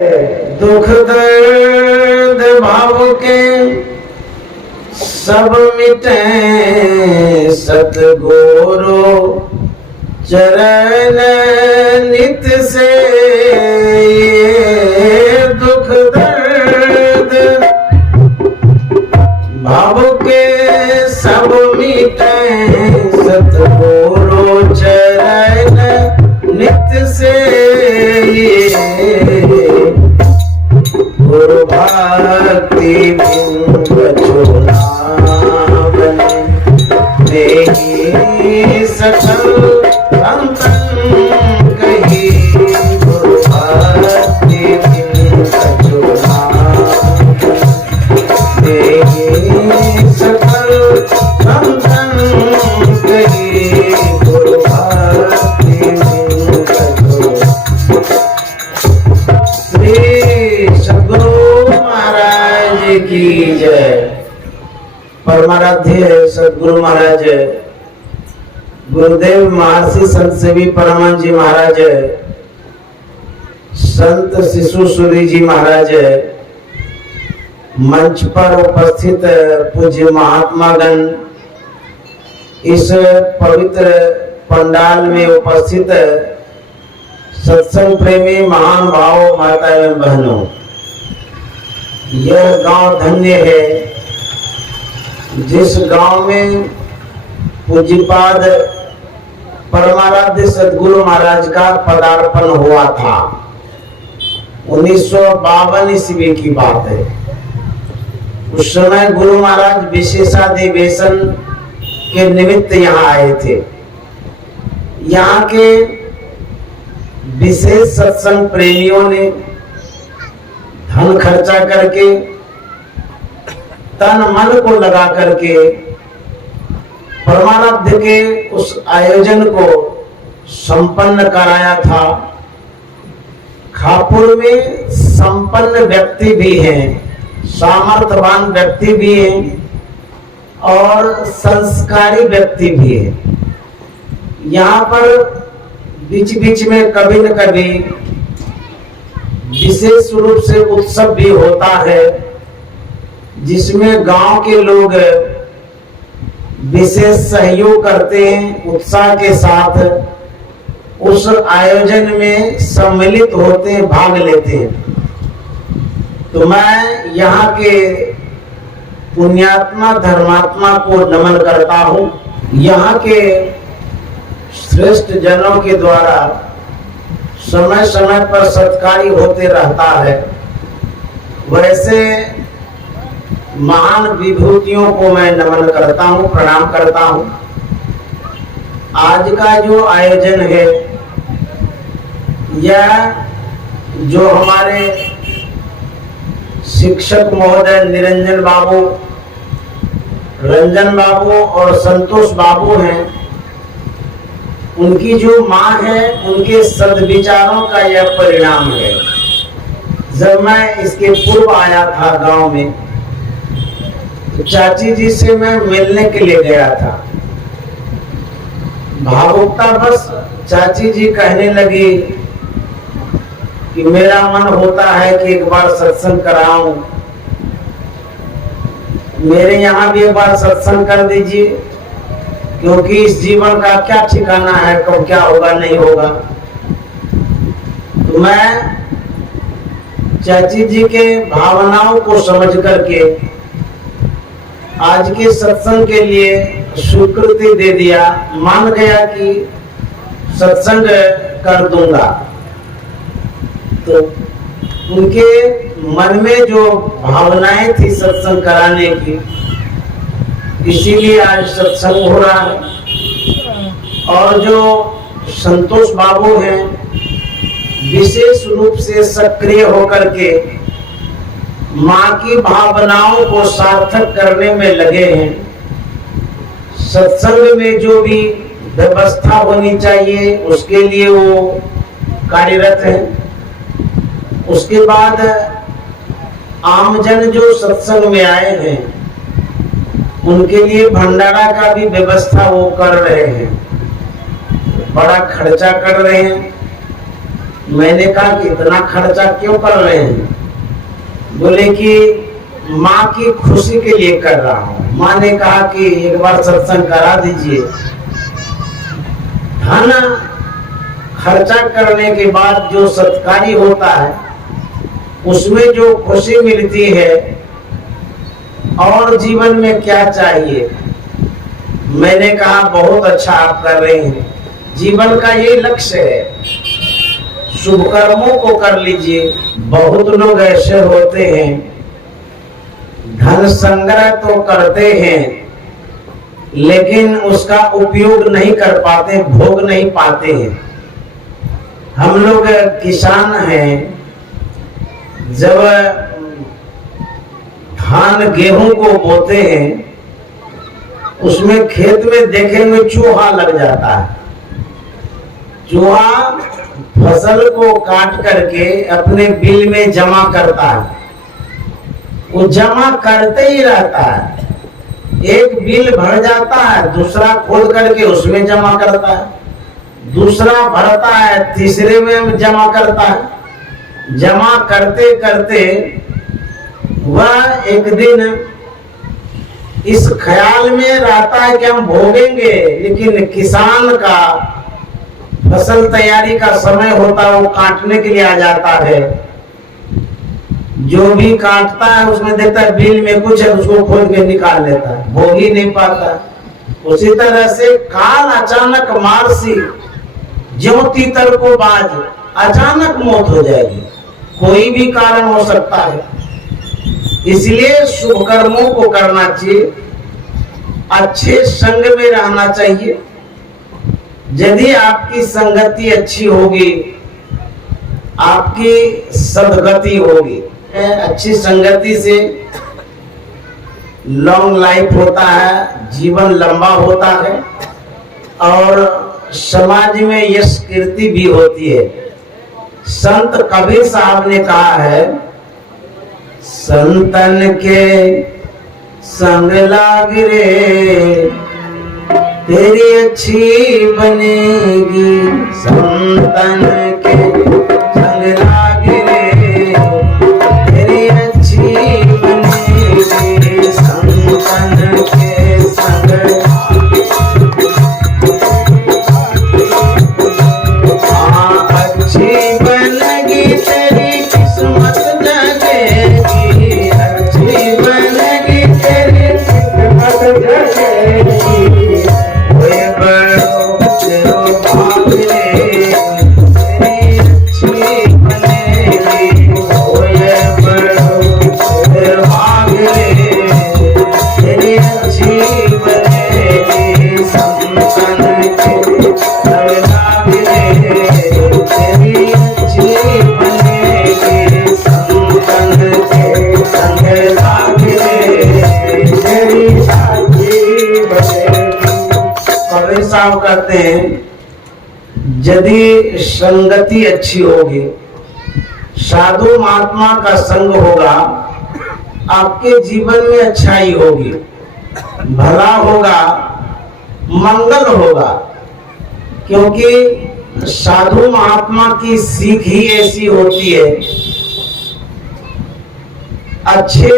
दुख दर्द भाव के सब मिटे सतगुरु चरण नित से। ये दुख दर्द भाव के सब मिटे सतगुरु चरण नित से। गुरु भक्ति बिंब चुनावन देहि सकल अंतन कही। गुरु भक्ति बिंब चुनावन देहि सकल अंतन कही। गुरु भक्ति बिंब की जय। परमाराध्य सद्गुरु महाराज, गुरुदेव महर्षि संत सेवी परमानंद जी महाराज, संत शिशु सूरी जी महाराज, मंच पर उपस्थित पूज्य महात्मागण, इस पवित्र पंडाल में उपस्थित सत्संग प्रेमी महान भावों, माता एवं बहनों, यह गांव धन्य है जिस गांव में पूज्यपाद परमाराध्य सद्गुरु महाराज का पदार्पण हुआ था। 1952 ईस्वी की बात है। उस समय गुरु महाराज विशेषाधिवेशन के निमित्त यहाँ आए थे। यहाँ के विशेष सत्संग प्रेमियों ने धन खर्चा करके, तन मन को लगा करके परमाराध्य के उस आयोजन को संपन्न कराया था। खापुर में संपन्न व्यक्ति भी हैं, सामर्थ्यवान व्यक्ति भी हैं और संस्कारी व्यक्ति भी हैं। यहाँ पर बीच बीच में कभी न कभी विशेष रूप से उत्सव भी होता है, जिसमें गांव के लोग विशेष सहयोग करते हैं, उत्साह के साथ उस आयोजन में सम्मिलित होते हैं, भाग लेते हैं। तो मैं यहाँ के पुण्यात्मा धर्मात्मा को नमन करता हूँ। यहाँ के श्रेष्ठ जनों के द्वारा समय समय पर सत्कारी होते रहता है। वैसे महान विभूतियों को मैं नमन करता हूँ, प्रणाम करता हूँ। आज का जो आयोजन है, यह जो हमारे शिक्षक महोदय निरंजन बाबू, रंजन बाबू और संतोष बाबू हैं, उनकी जो माँ है, उनके सद्विचारों का यह परिणाम है। जब मैं इसके पूर्व आया था गांव में, तो चाची जी से मैं मिलने के लिए गया था। भावुकता बस चाची जी कहने लगी कि मेरा मन होता है कि एक बार सत्संग कराऊं, मेरे यहाँ भी एक बार सत्संग कर दीजिए, क्योंकि इस जीवन का क्या ठिकाना है, कब क्या होगा नहीं होगा। तो मैं चाची जी के भावनाओं को समझ करके आज के सत्संग के लिए स्वीकृति दे दिया, मान गया कि सत्संग कर दूंगा। तो उनके मन में जो भावनाएं थी सत्संग कराने की, इसीलिए आज सत्संग हो रहा है। और जो संतोष बाबू हैं, विशेष रूप से सक्रिय होकर के माँ की भावनाओं को सार्थक करने में लगे हैं। सत्संग में जो भी व्यवस्था होनी चाहिए उसके लिए वो कार्यरत है। उसके बाद आमजन जो सत्संग में आए हैं, उनके लिए भंडारा का भी व्यवस्था वो कर रहे हैं, बड़ा खर्चा कर रहे हैं। मैंने कहा कि इतना खर्चा क्यों कर रहे हैं? बोले कि माँ की खुशी के लिए कर रहा हूँ। माँ ने कहा कि एक बार सत्संग करा दीजिए। धन खर्चा करने के बाद जो सत्कारी होता है उसमें जो खुशी मिलती है, और जीवन में क्या चाहिए? मैंने कहा बहुत अच्छा आप कर रहे हैं, जीवन का ये लक्ष्य है, शुभ कर्मों को कर लीजिए। बहुत लोग ऐसे होते हैं धन संग्रह तो करते हैं लेकिन उसका उपयोग नहीं कर पाते, भोग नहीं पाते हैं। हम लोग किसान हैं, जब धान गेहूं को बोते हैं उसमें खेत में देखेंगे चूहा लग जाता है। चूहा फसल को काट करके अपने बिल में जमा करता है, वो जमा करते ही रहता है। एक बिल भर जाता है, दूसरा खोद करके उसमें जमा करता है, दूसरा भरता है, तीसरे में जमा करता है। जमा करते करते वह एक दिन इस ख्याल में रहता है कि हम भोगेंगे, लेकिन किसान का फसल तैयारी का समय होता है, वो काटने के लिए आ जाता है। जो भी काटता है उसमें देखता है बिल में कुछ है, उसको खोद के निकाल लेता है, भोग ही नहीं पाता। उसी तरह से काल अचानक मारसी, ज्यों तीतर को बाज, अचानक मौत हो जाएगी, कोई भी कारण हो सकता है। इसलिए शुभ कर्मों को करना चाहिए, अच्छे संग में रहना चाहिए। यदि आपकी संगति अच्छी होगी, आपकी सद्गति होगी। अच्छी संगति से लॉन्ग लाइफ होता है, जीवन लंबा होता है और समाज में यश कीर्ति भी होती है। संत कबीर साहब ने कहा है, संतन के संग लाग रे तेरी अच्छी बनेगी, संतन के संग लाग रे तेरी अच्छी बनेगी, संतन के संग अच्छी बनेगी तेरी किस्मत जगेगी, अच्छी बनेगी तेरी किस्मत जगेगी। ओए बड़ो तेरो भाग रे तेरी अच्छी बनेगी, ओए बड़ो तेरो भाग रे तेरी अच्छी बनेगी, संतन के संग लाग रे तेरी अच्छी बनेगी, संतन के संग लाग रे तेरी अच्छी बनेगी। कबीर साहब कहते हैं, यदि संगति अच्छी होगी, साधु महात्मा का संग होगा, आपके जीवन में अच्छाई होगी, भला होगा, मंगल होगा। क्योंकि साधु महात्मा की सीख ही ऐसी होती है, अच्छे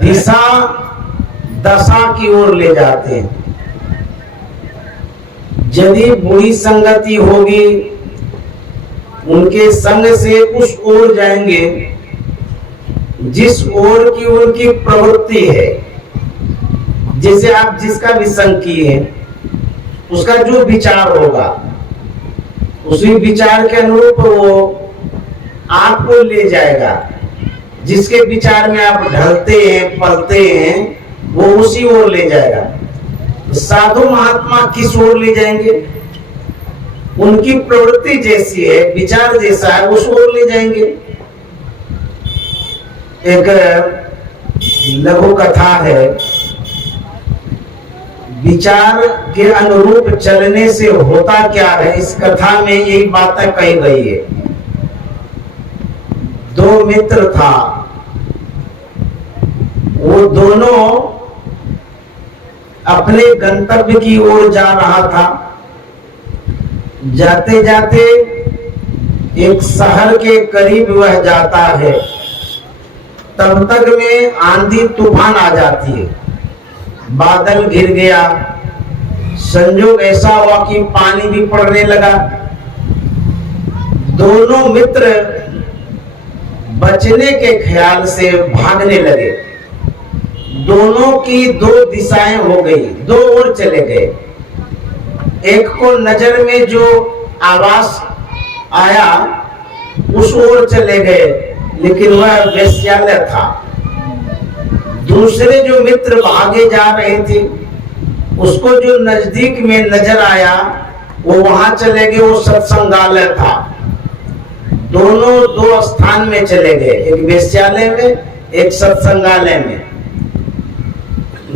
दिशा दशा की ओर ले जाते हैं। यदि बुरी संगति होगी, उनके संग से उस ओर जाएंगे जिस ओर की उनकी प्रवृत्ति है। जैसे आप जिसका भी संग किए, उसका जो विचार होगा, उसी विचार के अनुरूप वो आपको ले जाएगा। जिसके विचार में आप ढलते हैं, पलते हैं, वो उसी ओर ले जाएगा। साधु महात्मा किस ओर ले जाएंगे? उनकी प्रवृत्ति जैसी है, विचार जैसा है, उस ओर ले जाएंगे। एक लघु कथा है, विचार के अनुरूप चलने से होता क्या है, इस कथा में यही बातें कही गई है। दो मित्र था, वो दोनों अपने गंतव्य की ओर जा रहा था। जाते जाते एक शहर के करीब वह जाता है, तब तक में आंधी तूफान आ जाती है, बादल घिर गया, संयोग ऐसा हुआ कि पानी भी पड़ने लगा। दोनों मित्र बचने के ख्याल से भागने लगे। दोनों की दो दिशाएं हो गई, दो ओर चले गए। एक को नजर में जो आवाज आया उस ओर चले गए, लेकिन वह वेश्यालय था। दूसरे जो मित्र भागे जा रहे थे, उसको जो नजदीक में नजर आया वो वहां चले गए, वो सत्संगालय था। दोनों दो स्थान में चले गए, एक वेश्यालय में, एक सत्संगालय में।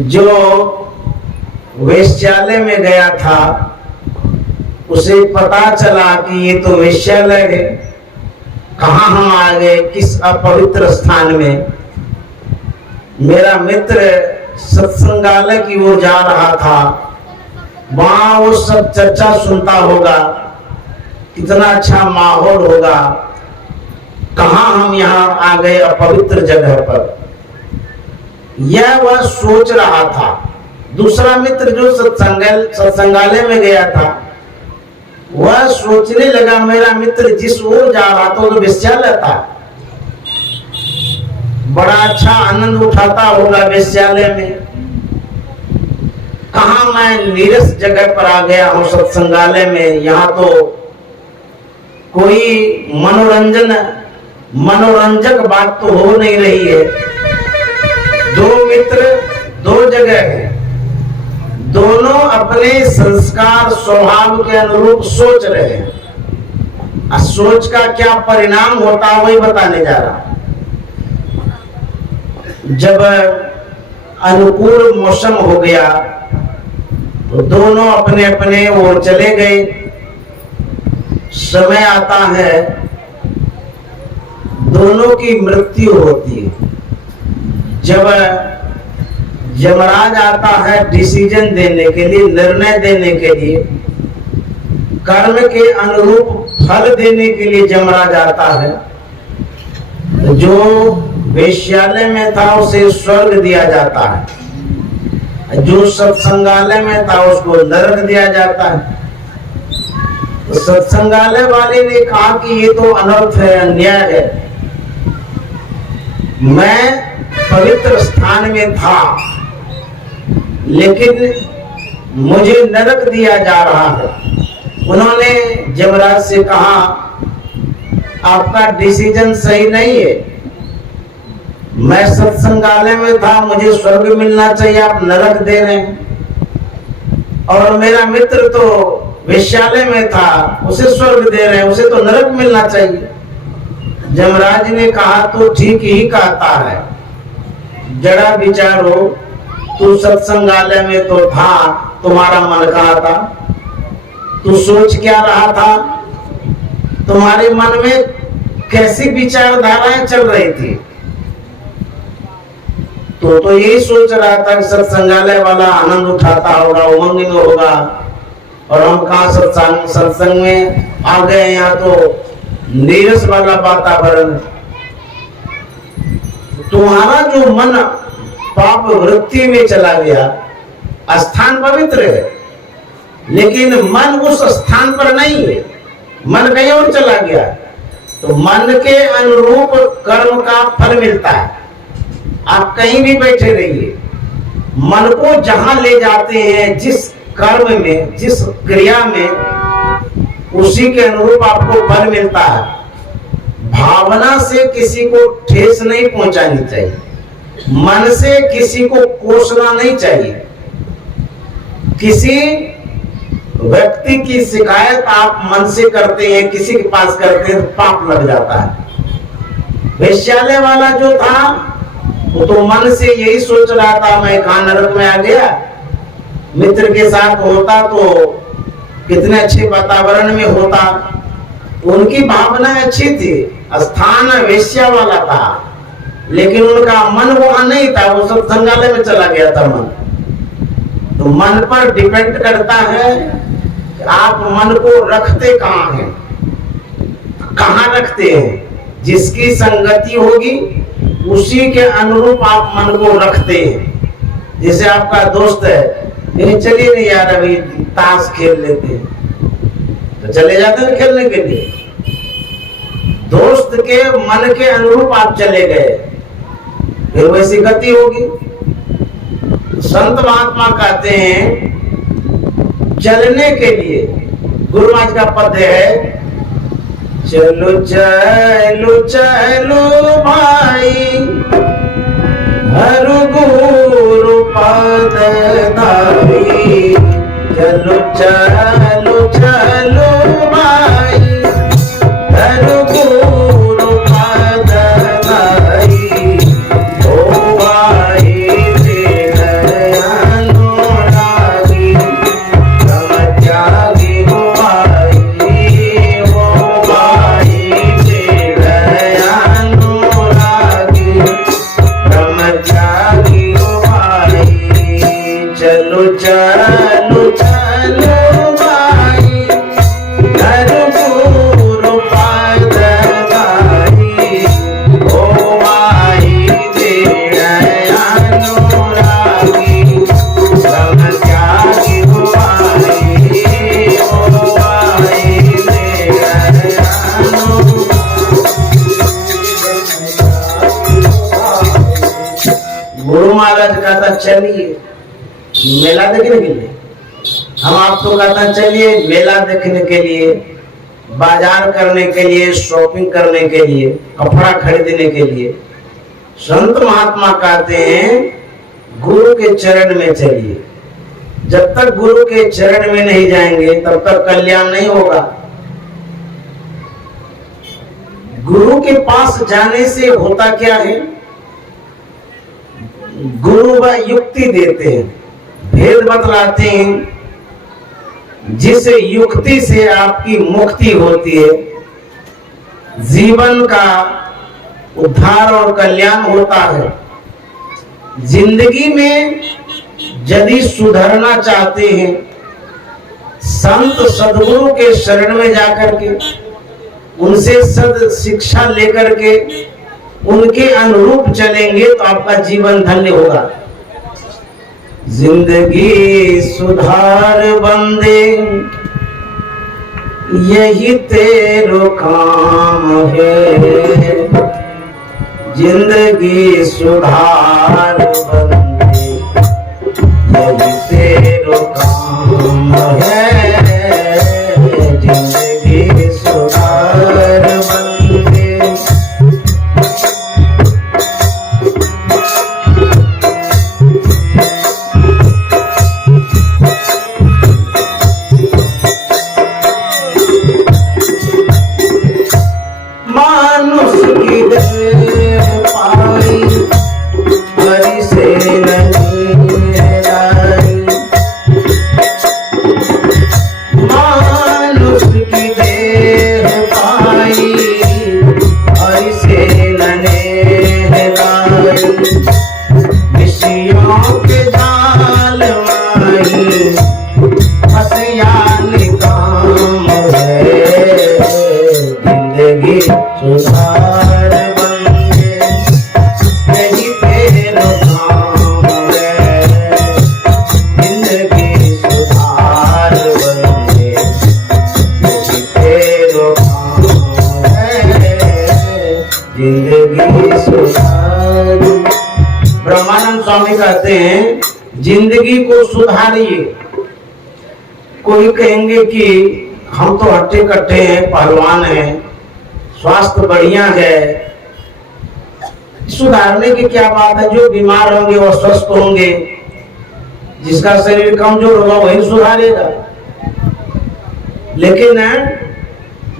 जो वेश्यालय में गया था उसे पता चला कि ये तो वेश्यालय है, कहां हम आ गए, किस अपवित्र स्थान में। मेरा मित्र सत्संगालय की ओर जा रहा था, वहां वो सब चर्चा सुनता होगा, कितना अच्छा माहौल होगा, कहां हम यहाँ आ गए अपवित्र जगह पर, यह वह सोच रहा था। दूसरा मित्र जो सत्संगालय में गया था वह सोचने लगा, मेरा मित्र जिस ओर जा रहा था वो तो वेश्यालय था, बड़ा अच्छा आनंद उठाता होगा वेश्यालय में, कहा मैं नीरस जगह पर आ गया हूं सत्संगालय में, यहाँ तो कोई मनोरंजक बात तो हो नहीं रही है। दो मित्र दो जगह है, दोनों अपने संस्कार स्वभाव के अनुरूप सोच रहे हैं। सोच का क्या परिणाम होता है वही बताने जा रहा। जब अनुकूल मौसम हो गया तो दोनों अपने अपने ओर चले गए। समय आता है, दोनों की मृत्यु होती है। जब यमराज आता है डिसीजन देने के लिए, निर्णय देने के लिए, कर्म के अनुरूप फल देने के लिए यमराज आता है, तो जो वेश्यालय में था उसे स्वर्ग दिया जाता है, जो सत्संगालय में था उसको नरक दिया जाता है। तो सत्संगालय वाले ने कहा कि ये तो अनर्थ है, अन्याय है, मैं पवित्र स्थान में था लेकिन मुझे नरक दिया जा रहा है। उन्होंने यमराज से कहा आपका डिसीजन सही नहीं है, मैं सत्संगालय में था, मुझे स्वर्ग मिलना चाहिए, आप नरक दे रहे हैं। और मेरा मित्र तो वेश्यालय में था, उसे स्वर्ग दे रहे हैं, उसे तो नरक मिलना चाहिए। यमराज ने कहा तो ठीक ही कहता है, जरा विचार हो, तू सत्संगालय में तो था, तुम्हारा मन कहा था, तू सोच क्या रहा था, तुम्हारे मन में कैसी विचारधाराएं चल रही थी। तो यही सोच रहा था कि सत्संगालय वाला आनंद उठाता होगा, उमंग में होगा, और हम कहा सत्संग में आ गए, यहाँ तो नीरस वाला वातावरण। तुम्हारा जो मन पाप वृत्ति में चला गया, स्थान पवित्र है लेकिन मन उस स्थान पर नहीं है, मन कहीं और चला गया। तो मन के अनुरूप कर्म का फल मिलता है। आप कहीं भी बैठे रहिए, मन को जहां ले जाते हैं, जिस कर्म में, जिस क्रिया में, उसी के अनुरूप आपको फल मिलता है। भावना से किसी को ठेस नहीं पहुंचानी चाहिए, मन से किसी को कोसना नहीं चाहिए। किसी व्यक्ति की शिकायत आप मन से करते हैं, किसी के पास करते हैं, तो पाप लग जाता है। वेश्यालय वाला जो था वो तो मन से यही सोच रहा था, मैं कहां नरक में आ गया, मित्र के साथ होता तो कितने अच्छे वातावरण में होता। उनकी भावना अच्छी थी, स्थान वेश्या वाला था, लेकिन उनका मन वहां नहीं था, वो सत्संगालय में चला गया था मन। तो मन पर डिपेंड करता है कि आप मन को रखते कहां हैं, कहाँ रखते हैं। जिसकी संगति होगी उसी के अनुरूप आप मन को रखते हैं। जैसे आपका दोस्त है, ये चलिए नहीं यार अभी ताश खेल लेते हैं, तो चले जाते हैं खेलने के लिए। दोस्त के मन के अनुरूप आप चले गए, फिर वैसी गति होगी। संत महात्मा कहते हैं चलने के लिए, गुरु महाराज का पद है, चलो चलो चलो भाई हर गुरु पद धारी, चलो चलो चलो भाई हर गुरु पद धारी, ओ भाई अनुरागी ब्रह्मचारी हो भाई, ओ भाई अनुरागी ब्रह्मचारी हो भाई, चलो चलो चलो भाई हर गुरु पद धारी, ओ भाई अनुरागी ब्रह्मचारी हो भाई, ओ भाई गुरु महाराज कहता चलिए मेला देखने के लिए, हम आपको कहता चलिए मेला देखने के लिए, बाजार करने के लिए, शॉपिंग करने के लिए, कपड़ा खरीदने के लिए। संत महात्मा कहते हैं गुरु के चरण में चलिए। जब तक गुरु के चरण में नहीं जाएंगे तब तक कल्याण नहीं होगा। गुरु के पास जाने से होता क्या है, गुरु वह युक्ति देते हैं, भेद बतलाते हैं, जिस युक्ति से आपकी मुक्ति होती है, जीवन का उद्धार और कल्याण होता है। जिंदगी में यदि सुधरना चाहते हैं, संत सदगुरु के शरण में जाकर के उनसे सद शिक्षा लेकर के उनके अनुरूप चलेंगे तो आपका जीवन धन्य होगा। जिंदगी सुधार बंदे यही तेरो काम है, जिंदगी सुधार बंदे यही तेरो काम है, जिंदगी सुधार बंदे। मानुष की देह पाई हरि से नहीं लाई, मानुष की देह पाई हरि से नहीं लाई, विषयों के जाल माही हसियान काम है, जिंदगी सुधार बंदे यही तेरो काम है, जिंदगी सुधार बंदे यही तेरो काम है, जिंदगी सुधार। ब्रह्मानंद स्वामी कहते हैं जिंदगी को सुधारिए। कोई कहेंगे कि हम तो हट्टे कट्टे हैं, पहलवान हैं, स्वास्थ्य बढ़िया है, सुधारने की क्या बात है, जो बीमार होंगे वो स्वस्थ होंगे, जिसका शरीर कमजोर होगा वही सुधारेगा। लेकिन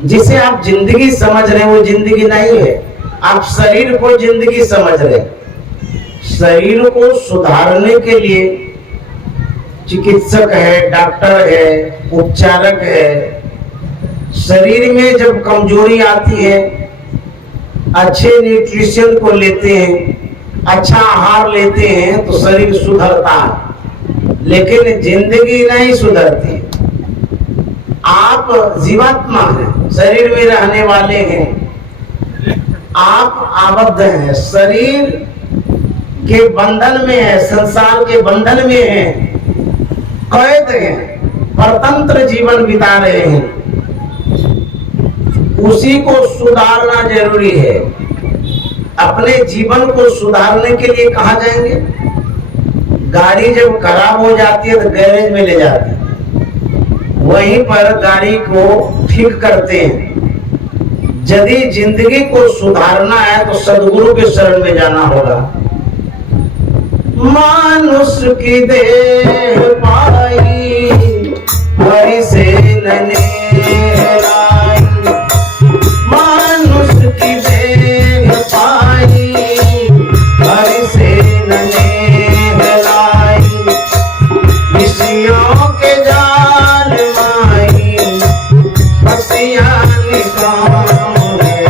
जिसे आप जिंदगी समझ रहे हैं वो जिंदगी नहीं है, आप शरीर को जिंदगी समझ रहे हैं। शरीर को सुधारने के लिए चिकित्सक है, डॉक्टर है, उपचारक है। शरीर में जब कमजोरी आती है, अच्छे न्यूट्रिशन को लेते हैं, अच्छा आहार लेते हैं तो शरीर सुधरता है, लेकिन जिंदगी नहीं सुधरती। आप जीवात्मा हैं, शरीर में रहने वाले हैं, आप आबद्ध हैं, शरीर के बंधन में है, संसार के बंधन में है, कैद हैं, परतंत्र जीवन बिता रहे हैं। उसी को सुधारना जरूरी है। अपने जीवन को सुधारने के लिए कहाँ जाएंगे? गाड़ी जब खराब हो जाती है तो गैरेज में ले जाते हैं, वहीं पर गाड़ी को ठीक करते हैं। यदि जिंदगी को सुधारना है तो सदगुरु के शरण में जाना होगा। मानुष की देह पाई हरि से ननेलाई, मानुष की देह पाई हरि से ननेलाई, विषयों के जाल माई बसिया निकाम है,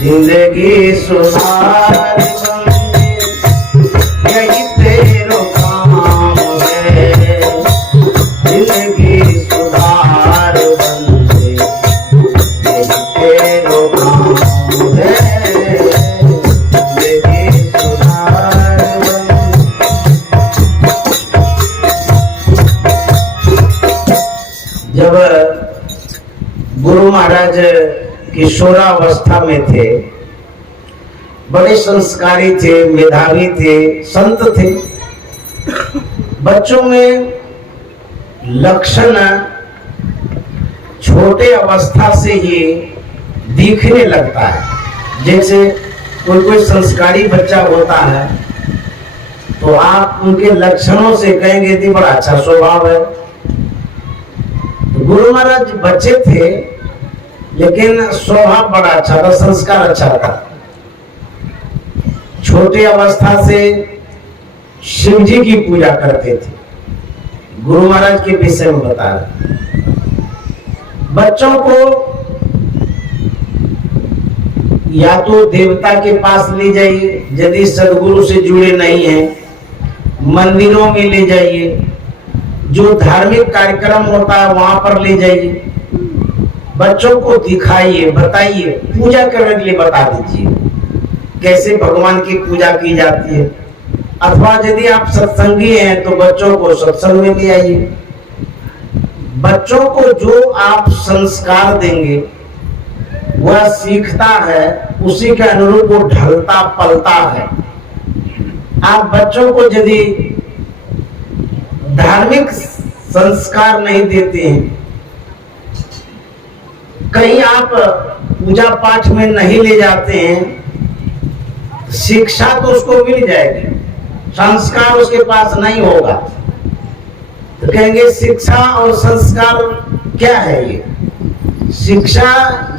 जिंदगी सुधार गुरु महाराज किशोरावस्था में थे, बड़े संस्कारी थे, मेधावी थे, संत थे। बच्चों में लक्षण छोटे अवस्था से ही दिखने लगता है। जैसे कोई संस्कारी बच्चा होता है तो आप उनके लक्षणों से कहेंगे कि बड़ा अच्छा स्वभाव है। गुरु महाराज बच्चे थे लेकिन स्वभाव बड़ा अच्छा था, संस्कार अच्छा था। छोटे अवस्था से शिव जी की पूजा करते थे। गुरु महाराज के विषय में बता रहे, बच्चों को या तो देवता के पास ले जाइए, यदि सदगुरु से जुड़े नहीं हैं, मंदिरों में ले जाइए, जो धार्मिक कार्यक्रम होता है वहां पर ले जाइए, बच्चों को दिखाइए, बताइए, पूजा करने के लिए बता दीजिए कैसे भगवान की पूजा की जाती है। अथवा यदि आप सत्संगी हैं तो बच्चों को सत्संग में ले आइए। बच्चों को जो आप संस्कार देंगे वह सीखता है, उसी के अनुरूप वो ढलता पलता है। आप बच्चों को यदि धार्मिक संस्कार नहीं देते हैं, कहीं आप पूजा पाठ में नहीं ले जाते हैं, शिक्षा तो उसको मिल जाएगी, संस्कार उसके पास नहीं होगा। तो कहेंगे शिक्षा और संस्कार क्या है? ये शिक्षा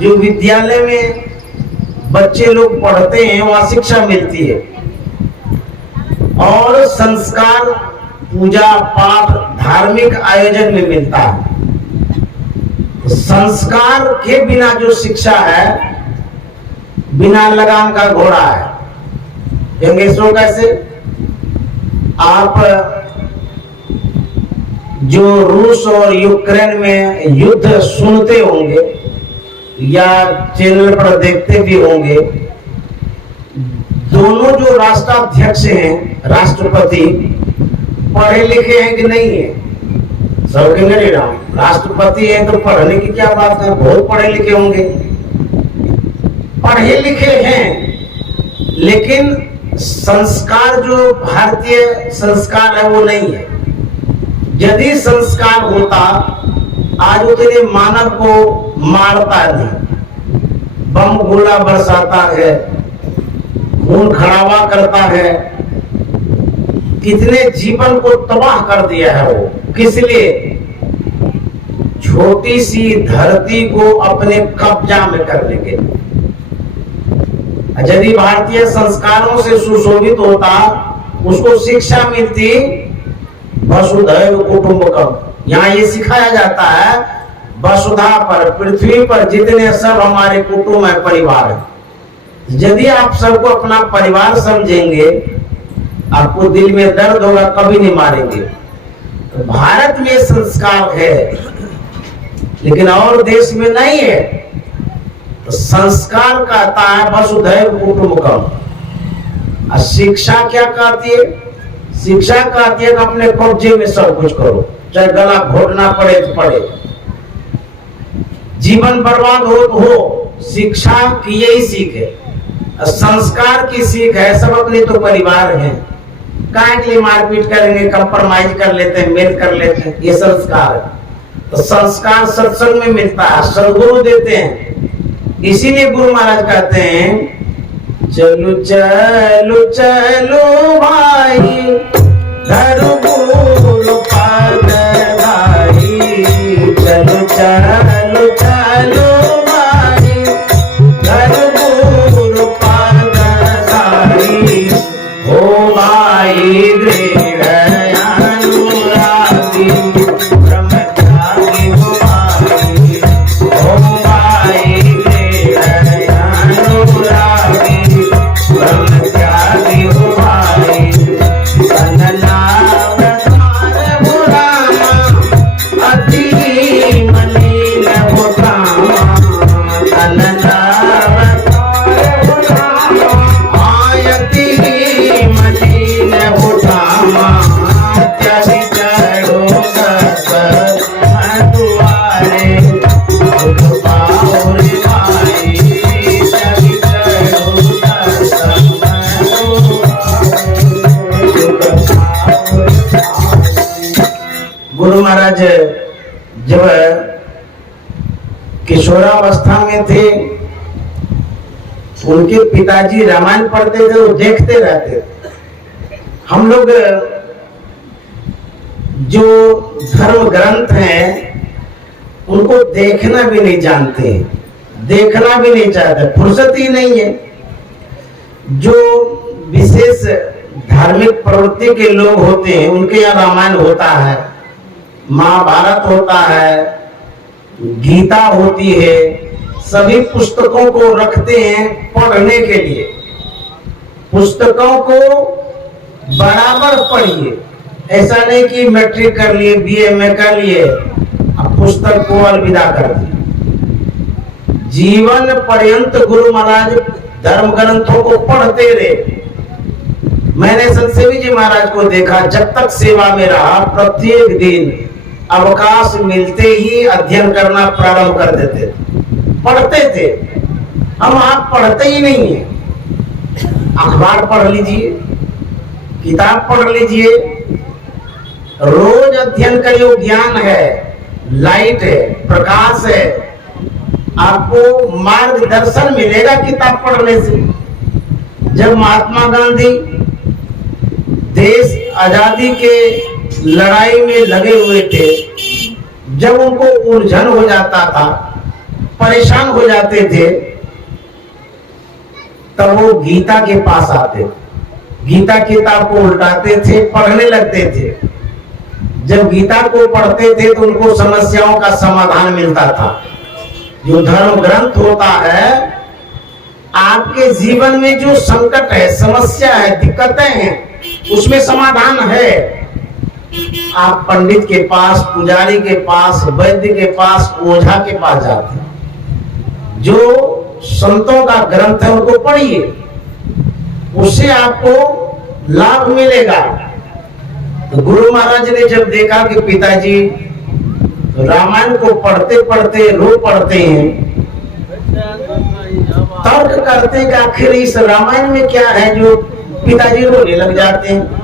जो विद्यालय में बच्चे लोग पढ़ते हैं वहां शिक्षा मिलती है, और संस्कार पूजा पाठ धार्मिक आयोजन में मिलता है। संस्कार के बिना जो शिक्षा है बिना लगाम का घोड़ा है। कहेंगे सो कैसे? आप जो रूस और यूक्रेन में युद्ध सुनते होंगे या चैनल पर देखते भी होंगे, दोनों जो राष्ट्राध्यक्ष हैं, राष्ट्रपति, पढ़े लिखे हैं कि नहीं है? सब कहेंगे नहीं, राष्ट्रपति है तो पढ़ने की क्या बात है, बहुत पढ़े लिखे होंगे। पढ़े लिखे हैं लेकिन संस्कार जो भारतीय संस्कार है वो नहीं है। यदि संस्कार होता, आज उतने मानव को मारता नहीं, बम गोला बरसाता है, खून खराबा करता है, कितने जीवन को तबाह कर दिया है वो। किस लिए? छोटी सी धरती को अपने कब्जा में करने के लिए। यदि भारतीय संस्कारों से सुशोभित होता, उसको शिक्षा मिलती वसुधैव कुटुंबकम, यहाँ ये सिखाया जाता है वसुधा पर, पृथ्वी पर जितने सब हमारे कुटुंब है, परिवार है। यदि आप सबको अपना परिवार समझेंगे, आपको दिल में दर्द होगा, कभी नहीं मारेंगे। तो भारत में संस्कार है लेकिन और देश में नहीं है। तो संस्कार कहता है वसुधैव कुटुंबकम। और शिक्षा क्या कहती है? शिक्षा कहती है कि अपने कब्जे में सब कुछ करो, चाहे गला घोटना पड़े तो पड़े, जीवन बर्बाद हो तो हो। शिक्षा की यही सीख है, संस्कार की सीख है। सब अपने तो परिवार हैं, काहे के लिए मारपीट करेंगे, कंप्रोमाइज कर लेते हैं, मेल कर लेते हैं, ये संस्कार है। तो संस्कार सत्संग में मिलता है, सदगुरु देते हैं। इसीलिए गुरु महाराज कहते हैं चलो चलो चलो भाई धरो गुरु पद धाई, चलो चलो चलो भाई धरो गुरु पद धाई। ओ भाई दृढ़ अनुरागी ब्रह्मचारी हो भाई, ओ भाई दृढ़ अनुरागी ब्रह्मचारी हो भाई। तननावतार बुराना अति मलिन हो कामा, तननावतार बुराना आयति मलिन हो कामा। त्यागी चढ़ो सत दुआरे सुख पाओ रे भाई, त्यागी चढ़ो सत गुरु महाराज जब किशोरावस्था में थे, उनके पिताजी रामायण पढ़ते थे, वो देखते रहते थे। हम लोग जो धर्म ग्रंथ हैं उनको देखना भी नहीं जानते, देखना भी नहीं चाहते, फुर्सत ही नहीं है। जो विशेष धार्मिक प्रवृत्ति के लोग होते हैं उनके यहाँ रामायण होता है, महाभारत होता है, गीता होती है, सभी पुस्तकों को रखते हैं पढ़ने के लिए। पुस्तकों को बराबर पढ़िए, ऐसा नहीं कि मैट्रिक कर लिए, बीए में कर लिए, अब पुस्तक को अलविदा कर दिए। जीवन पर्यंत गुरु महाराज धर्म ग्रंथों को पढ़ते रहे। मैंने सतसेवी जी महाराज को देखा, जब तक सेवा में रहा प्रत्येक दिन अवकाश मिलते ही अध्ययन करना प्रारंभ कर देते, पढ़ते थे। हम आप पढ़ते ही नहीं है। अखबार पढ़ लीजिए, किताब पढ़ लीजिए, रोज अध्ययन करिए, ज्ञान है, लाइट है, प्रकाश है, आपको मार्गदर्शन मिलेगा किताब पढ़ने से। जब महात्मा गांधी देश आजादी के लड़ाई में लगे हुए थे, जब उनको उलझन हो जाता था, परेशान हो जाते थे, तब वो गीता के पास आते, गीता किताब को उल्टाते थे, पढ़ने लगते थे। जब गीता को पढ़ते थे तो उनको समस्याओं का समाधान मिलता था। जो धर्म ग्रंथ होता है, आपके जीवन में जो संकट है, समस्या है, दिक्कतें हैं, उसमें समाधान है। आप पंडित के पास, पुजारी के पास, वैद्य के पास, ओझा के पास जाते हैं। जो संतों का ग्रंथ है उनको पढ़िए, उससे आपको लाभ मिलेगा। तो गुरु महाराज ने जब देखा कि पिताजी रामायण को पढ़ते पढ़ते रो पड़ते हैं, तर्क करते हैं कि आखिर इस रामायण में क्या है जो पिताजी रोने लग जाते हैं।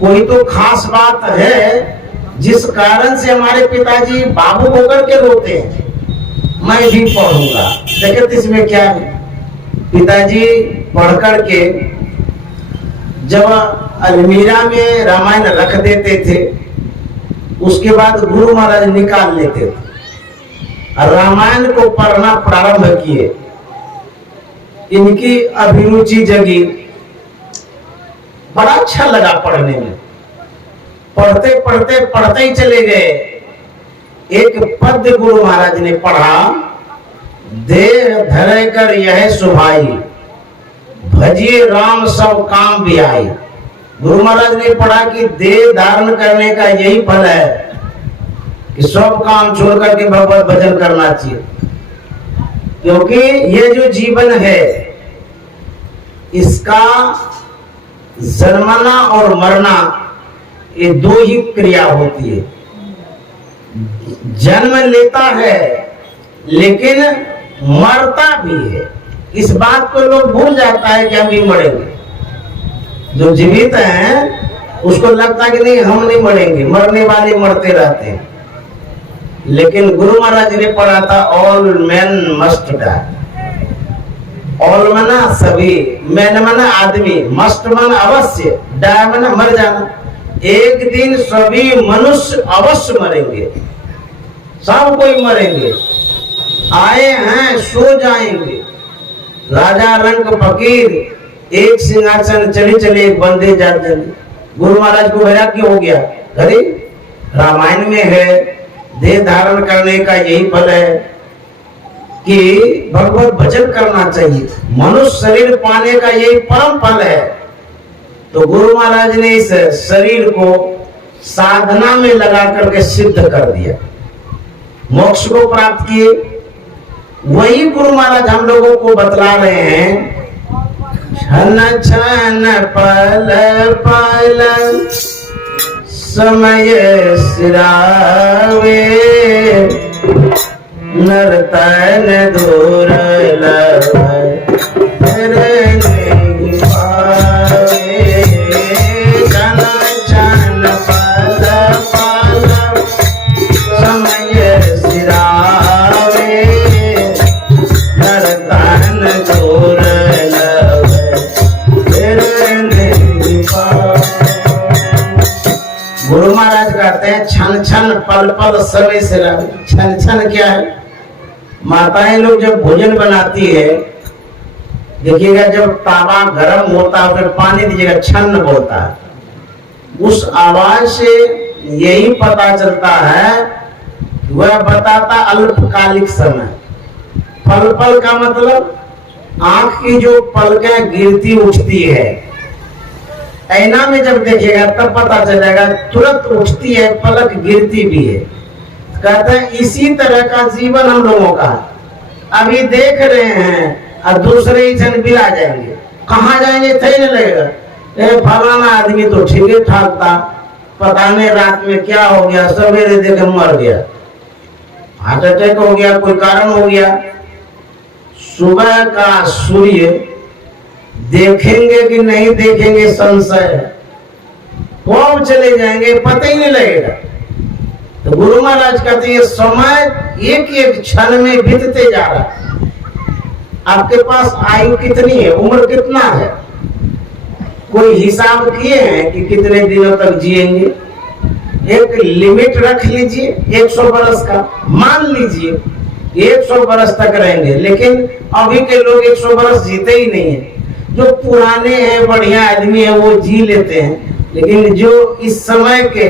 कोई तो खास बात है जिस कारण से हमारे पिताजी बाबू होकर के रोते हैं, मैं भी पढ़ूंगा। देखते इसमें क्या है। पिताजी पढ़ कर के जब अलमीरा में रामायण रख देते थे, उसके बाद गुरु महाराज निकाल लेते थे, रामायण को पढ़ना प्रारंभ किए। इनकी अभिरुचि जगी, बड़ा अच्छा लगा पढ़ने में। पढ़ते पढ़ते पढ़ते ही चले गए। एक पद्य गुरु महाराज ने पढ़ा, देह धरे कर यह सुभाई, भजिए राम सब काम भी आई। गुरु महाराज ने पढ़ा कि देह धारण करने का यही फल है कि सब काम छोड़ करके भगवत भजन करना चाहिए, क्योंकि ये जो जीवन है इसका जन्मना और मरना ये दो ही क्रिया होती है। जन्म लेता है लेकिन मरता भी है। इस बात को लोग भूल जाता है कि हम भी मरेंगे। जो जीवित हैं उसको लगता है कि नहीं हम नहीं मरेंगे, मरने वाले मरते रहते हैं। लेकिन गुरु महाराज ने पढ़ा था all man must die. All मना सभी, मैन मना आदमी, मस्ट मना अवश्य, डाई मना मर जाना। एक दिन सभी मनुष्य अवश्य मरेंगे, सब कोई मरेंगे। आए हैं सो जाएंगे। राजा रंग फकीर एक सिंहासन चले चले एक बंदे जा चले। गुरु महाराज को वैराग्य हो गया। अरे रामायण में है देह धारण करने का यही फल है कि भगवत भजन करना चाहिए, मनुष्य शरीर पाने का यही परम फल है। तो गुरु महाराज ने इस शरीर को साधना में लगा करके सिद्ध कर दिया, मोक्ष को प्राप्त किए। वही गुरु महाराज हम लोगों को बतला रहे हैं, छन छन पल पल समय सिरावे, नर्तन दूर गुरु महाराज कहते हैं छन छन पल पल समय से रहे। छन छन क्या है? माताएं लोग जब भोजन बनाती है, देखिएगा जब तावा गर्म होता है फिर पानी दीजिएगा, छन बोलता है। उस आवाज से यही पता चलता है, वह बताता अल्पकालिक समय। पल पल का मतलब आंख की जो पलकें गिरती उठती है, ऐना में जब देखिएगा तब पता चलेगा, तुरंत उठती है पलक गिरती भी है। कहते हैं इसी तरह का जीवन हम लोगों का। अभी देख रहे हैं और दूसरे ही क्षण भी आ जाएंगे। कहाँ जाएंगे थे नहीं लगेगा, फलाना आदमी तो ठीक ठाक था, पता नहीं रात में क्या हो गया, सवेरे देखे मर गया, हार्ट अटैक हो गया, कोई कारण हो गया। सुबह का सूर्य देखेंगे कि नहीं देखेंगे संशय है, कब चले जाएंगे पता ही नहीं लगेगा। तो गुरु महाराज कहते हैं समय एक एक क्षण में बीतते जा रहा है। आपके पास आयु कितनी है, उम्र कितना है, कोई हिसाब किए हैं कि कितने दिनों तक जिएंगे? एक लिमिट रख लीजिए 100 बरस का, मान लीजिए 100 बरस तक रहेंगे। लेकिन अभी के लोग 100 बरस जीते ही नहीं है। जो पुराने हैं बढ़िया आदमी है वो जी लेते हैं, लेकिन जो इस समय के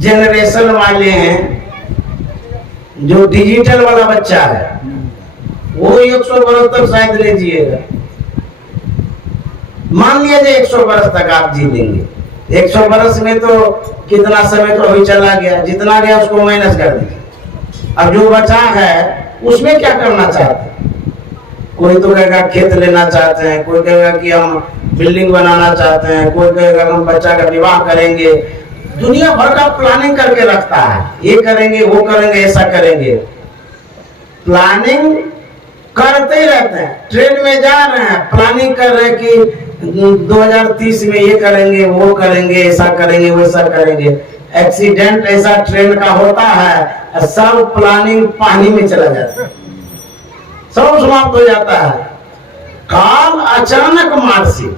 जनरेशन वाले हैं, जो डिजिटल वाला बच्चा है, वो 100 बरस तक शायद ले जिएगा। मान लिया जाए 100 बरस तक आप जी लेंगे। 100 बरस में तो कितना समय तो अभी चला गया, जितना गया उसको माइनस कर दीजिए। अब जो बचा है उसमें क्या करना चाहते हैं? कोई तो कहेगा खेत लेना चाहते हैं, कोई कहेगा कि हम बिल्डिंग बनाना चाहते हैं, कोई कहेगा हम बच्चा का विवाह करेंगे। दुनिया भर का प्लानिंग करके रखता है, ये करेंगे वो करेंगे ऐसा करेंगे। प्लानिंग करते ही रहते हैं। ट्रेन में जा रहे हैं, प्लानिंग कर रहे हैं कि 2030 में ये करेंगे वो करेंगे, ऐसा करेंगे वैसा करेंगे। एक्सीडेंट ऐसा ट्रेन का होता है, सब प्लानिंग पानी में चला जाता है, सब समाप्त हो जाता है। काल अचानक मारसी,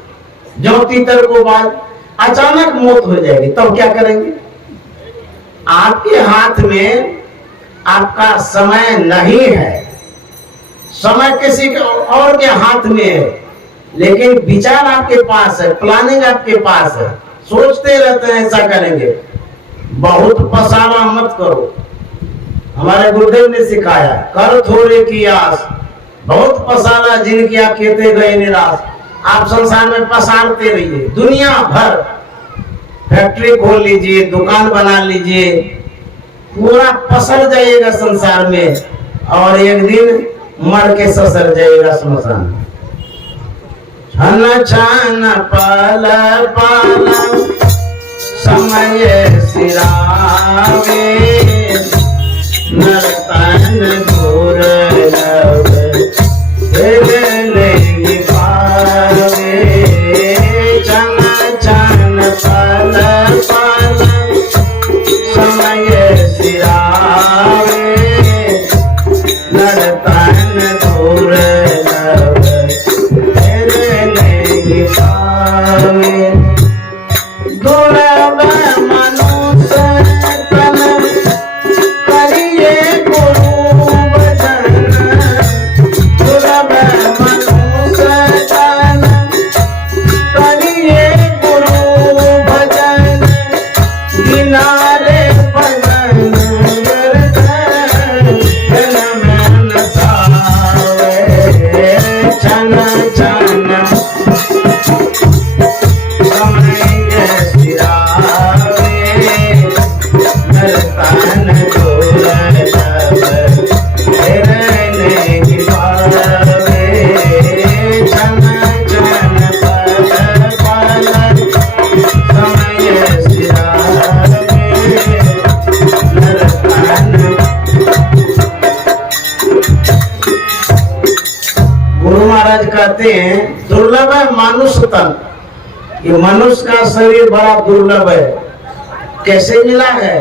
जो तीतर को बाद अचानक मौत हो जाएगी, तब क्या करेंगे? आपके हाथ में आपका समय नहीं है, समय किसी के और के हाथ में है, लेकिन विचार आपके पास है, प्लानिंग आपके पास है, सोचते रहते हैं ऐसा करेंगे। बहुत पसारा मत करो। हमारे गुरुदेव ने सिखाया, कर थोड़े की आस, बहुत पसारा जिनकी आप कहते गए निराश। आप संसार में पसारते रहिए, दुनिया भर फैक्ट्री खोल लीजिए, दुकान बना लीजिए, पूरा पसर जाइएगा संसार में और एक दिन मर के ससर जाइएगा श्मशान। छन छन पल पल समय सिरावे नर्तन दूर नहीं पावे। छन छन पल पल समय सिरावे नर्तन दूर नहीं पावे। दुर्लभ मनुष्य तन करिए गुरु भजन। दुर्लभ मनुष्य तन करिए गुरु भजन। किनारे भजन मन सावे। छन छन गुरु महाराज कहते हैं दुर्लभ है मनुष्य तन। ये मनुष्य का शरीर बड़ा दुर्लभ है। कैसे मिला है?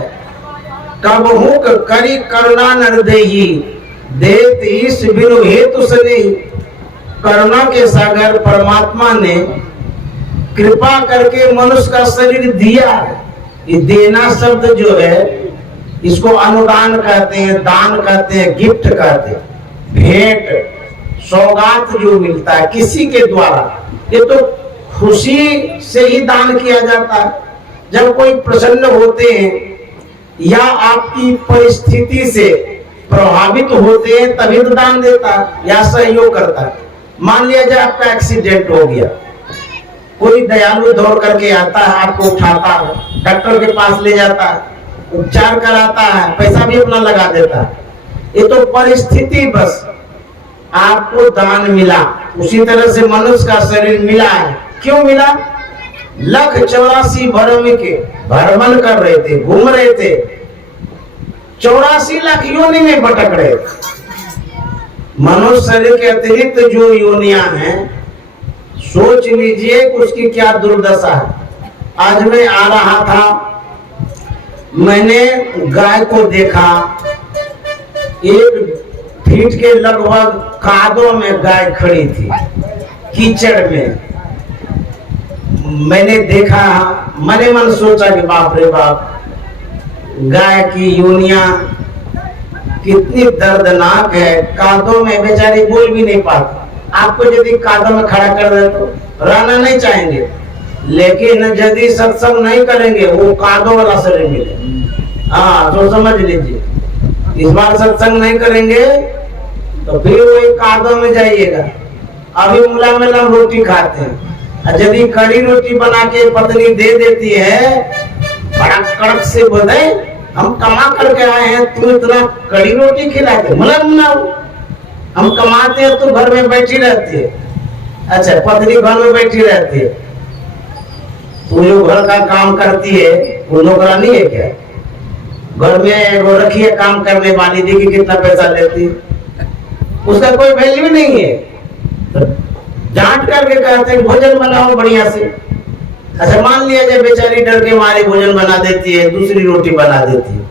कब हूँ करी करुणा नर देही देत ईश बिनु हेतु सने। करुणा के सागर परमात्मा ने कृपा करके मनुष्य का शरीर दिया। ये देना शब्द जो है इसको अनुदान कहते हैं, दान कहते हैं, गिफ्ट कहते हैं, भेंट सौगात जो मिलता है किसी के द्वारा। ये तो खुशी से ही दान किया जाता है। जब कोई प्रसन्न होते हैं या आपकी परिस्थिति से प्रभावित होते हैं तभी तो दान देता है या सहयोग करता है। मान लिया जाए आपका एक्सीडेंट हो गया, कोई दयालु दौड़ करके आता है, आपको उठाता है, डॉक्टर के पास ले जाता है, उपचार कराता है, पैसा भी अपना लगा देता है। ये तो परिस्थिति बस आपको दान मिला। उसी तरह से मनुष्य का शरीर मिला है। क्यों मिला? 184 भरम के भ्रमण कर रहे थे, घूम रहे थे, 84 लाख योनि में भटक रहे थे। मनुष्य शरीर के अतिरिक्त जो योनियां हैं सोच लीजिए उसकी क्या दुर्दशा है। आज मैं आ रहा था, मैंने गाय को देखा, 1 फीट के लगभग कादों में गाय खड़ी थी, कीचड़ में। मैंने देखा, मैंने मन सोचा कि बाप रे बाप, गाय की योनियां कितनी दर्दनाक है। कादों में बेचारी बोल भी नहीं पाती। आपको यदि कादों में खड़ा कर दे तो रहना नहीं चाहेंगे, लेकिन यदि सत्संग नहीं करेंगे वो कादों वाला शरीर मिले। हाँ तो समझ लीजिए, इस बार सत्संग नहीं करेंगे तो फिर वही कादों में जाइएगा। अभी मुला में हम रोटी खाते हैं, यदि कड़ी रोटी बना के पत्नी दे देती है, बड़ा कड़क से बोले हम कमा करके आए हैं, तुम इतना कड़ी रोटी खिलाते। मतलब हम कमाते हैं तो घर में बैठी रहती है। अच्छा, पत्नी घर में बैठी रहती है, तू जो घर का काम करती है वो नौकरानी है क्या? घर में वो रखी है काम करने वाली, देखिए कितना पैसा लेती है, उसका कोई वैल्यू नहीं है। तो डांट करके कहते हैं भोजन बनाओ बढ़िया से। अच्छा, मान लिया जाए बेचारी डर के मारे भोजन बना देती है, दूसरी रोटी बना देती है।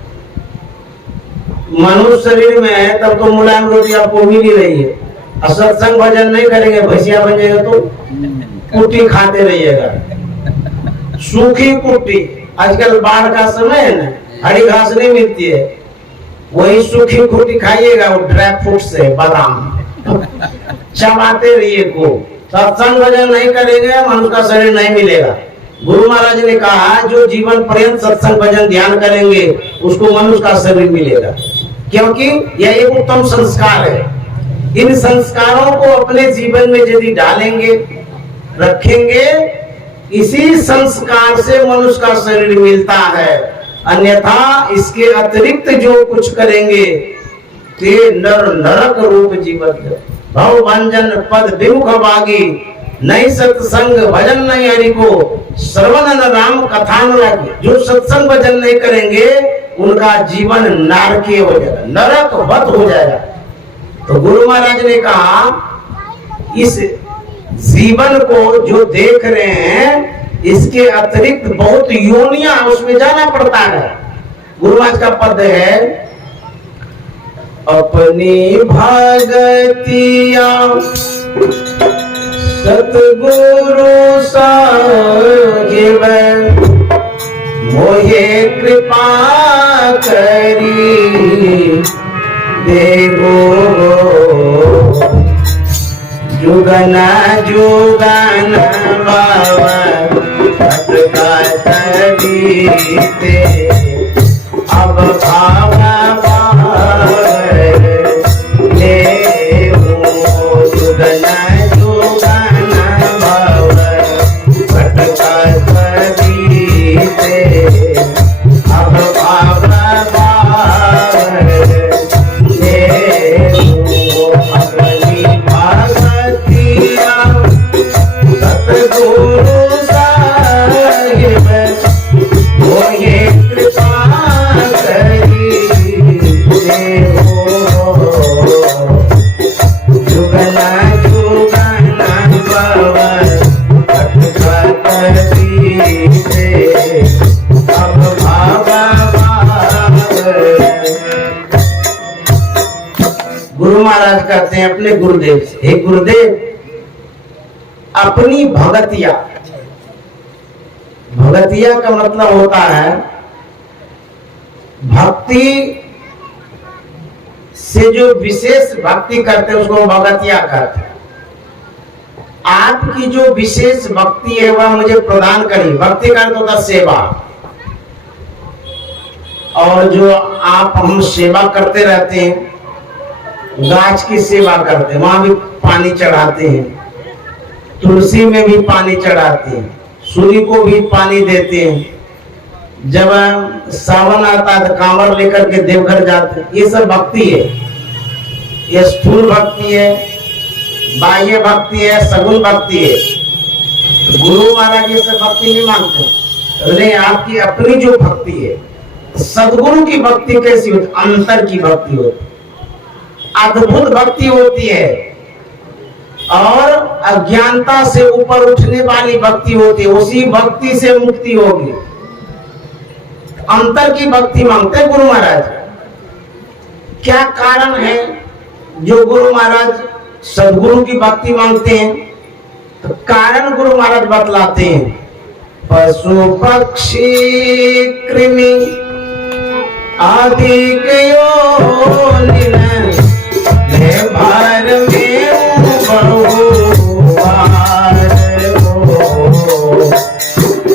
मनुष्य शरीर में है तब तो मुलायम रोटी आपको मिल ही रही है। और सत्संग भजन नहीं करेंगे, भैंसिया बन जाएगा तो कुट्टी खाते रहिएगा, सूखी कुट्टी। आजकल बाढ़ का समय है ना, हरी घास नहीं मिलती है, वही सूखी कुट्टी खाइएगा, वो ड्राई फ्रूट से बादाम चबाते रहिए को। सत्संग भजन नहीं करेंगे मनुष्य का शरीर नहीं मिलेगा। गुरु महाराज ने कहा जो जीवन पर्यंत सत्संग भजन ध्यान करेंगे उसको मनुष्य का शरीर मिलेगा, क्योंकि यह एक उत्तम संस्कार है। इन संस्कारों को अपने जीवन में यदि डालेंगे, रखेंगे, इसी संस्कार से मनुष्य का शरीर मिलता है। अन्यथा इसके अतिरिक्त जो कुछ करेंगे ते नर नरक रूप जीवन भव भंजन पद विमुख भागी नहीं सत्संग भजन नहीं हरि को श्रवण न राम कथा न लागी। जो सत्संग भजन नहीं करेंगे उनका जीवन नरकीय हो जाएगा, नरक वत हो जाएगा। तो गुरु महाराज ने कहा इस जीवन को जो देख रहे हैं इसके अतिरिक्त बहुत योनियां उसमें जाना पड़ता है। गुरु महाराज का पद है अपनी भगतिया सतगुरु साहिब मोहे कृपा करी देवो जुगन जुगन बाबा तबीते अब भाव महाराज कहते हैं अपने गुरुदेव से, हे गुरुदेव अपनी भगतिया, भगतिया का मतलब होता है भक्ति से जो विशेष भक्ति करते हैं उसको भगतिया कहते हैं। आपकी जो विशेष भक्ति है वह मुझे प्रदान करी। भक्ति का अर्थ होता है सेवा, और जो आप हम सेवा करते रहते हैं, गाछ की सेवा करते हैं, वहां भी पानी चढ़ाते हैं, तुलसी में भी पानी चढ़ाते हैं, सूर्य को भी पानी देते हैं। जब सावन आता है तो कांवर लेकर के देवघर जाते हैं। ये सब भक्ति है, ये स्थूल भक्ति है, बाह्य भक्ति है, सगुण भक्ति है। तो गुरु महाराज ये सब भक्ति नहीं मानते। नहीं, आपकी अपनी जो भक्ति है, सदगुरु की भक्ति कैसी होती? अंतर की भक्ति होती, अद्भुत भक्ति होती है, और अज्ञानता से ऊपर उठने वाली भक्ति होती है। उसी भक्ति से मुक्ति होगी। अंतर की भक्ति मांगते हैं गुरु महाराज। क्या कारण है जो गुरु महाराज सदगुरु की भक्ति मांगते हैं? तो कारण गुरु महाराज बतलाते हैं। पशु पक्षी कृमि आदि के योनिन भार में बहुवार हो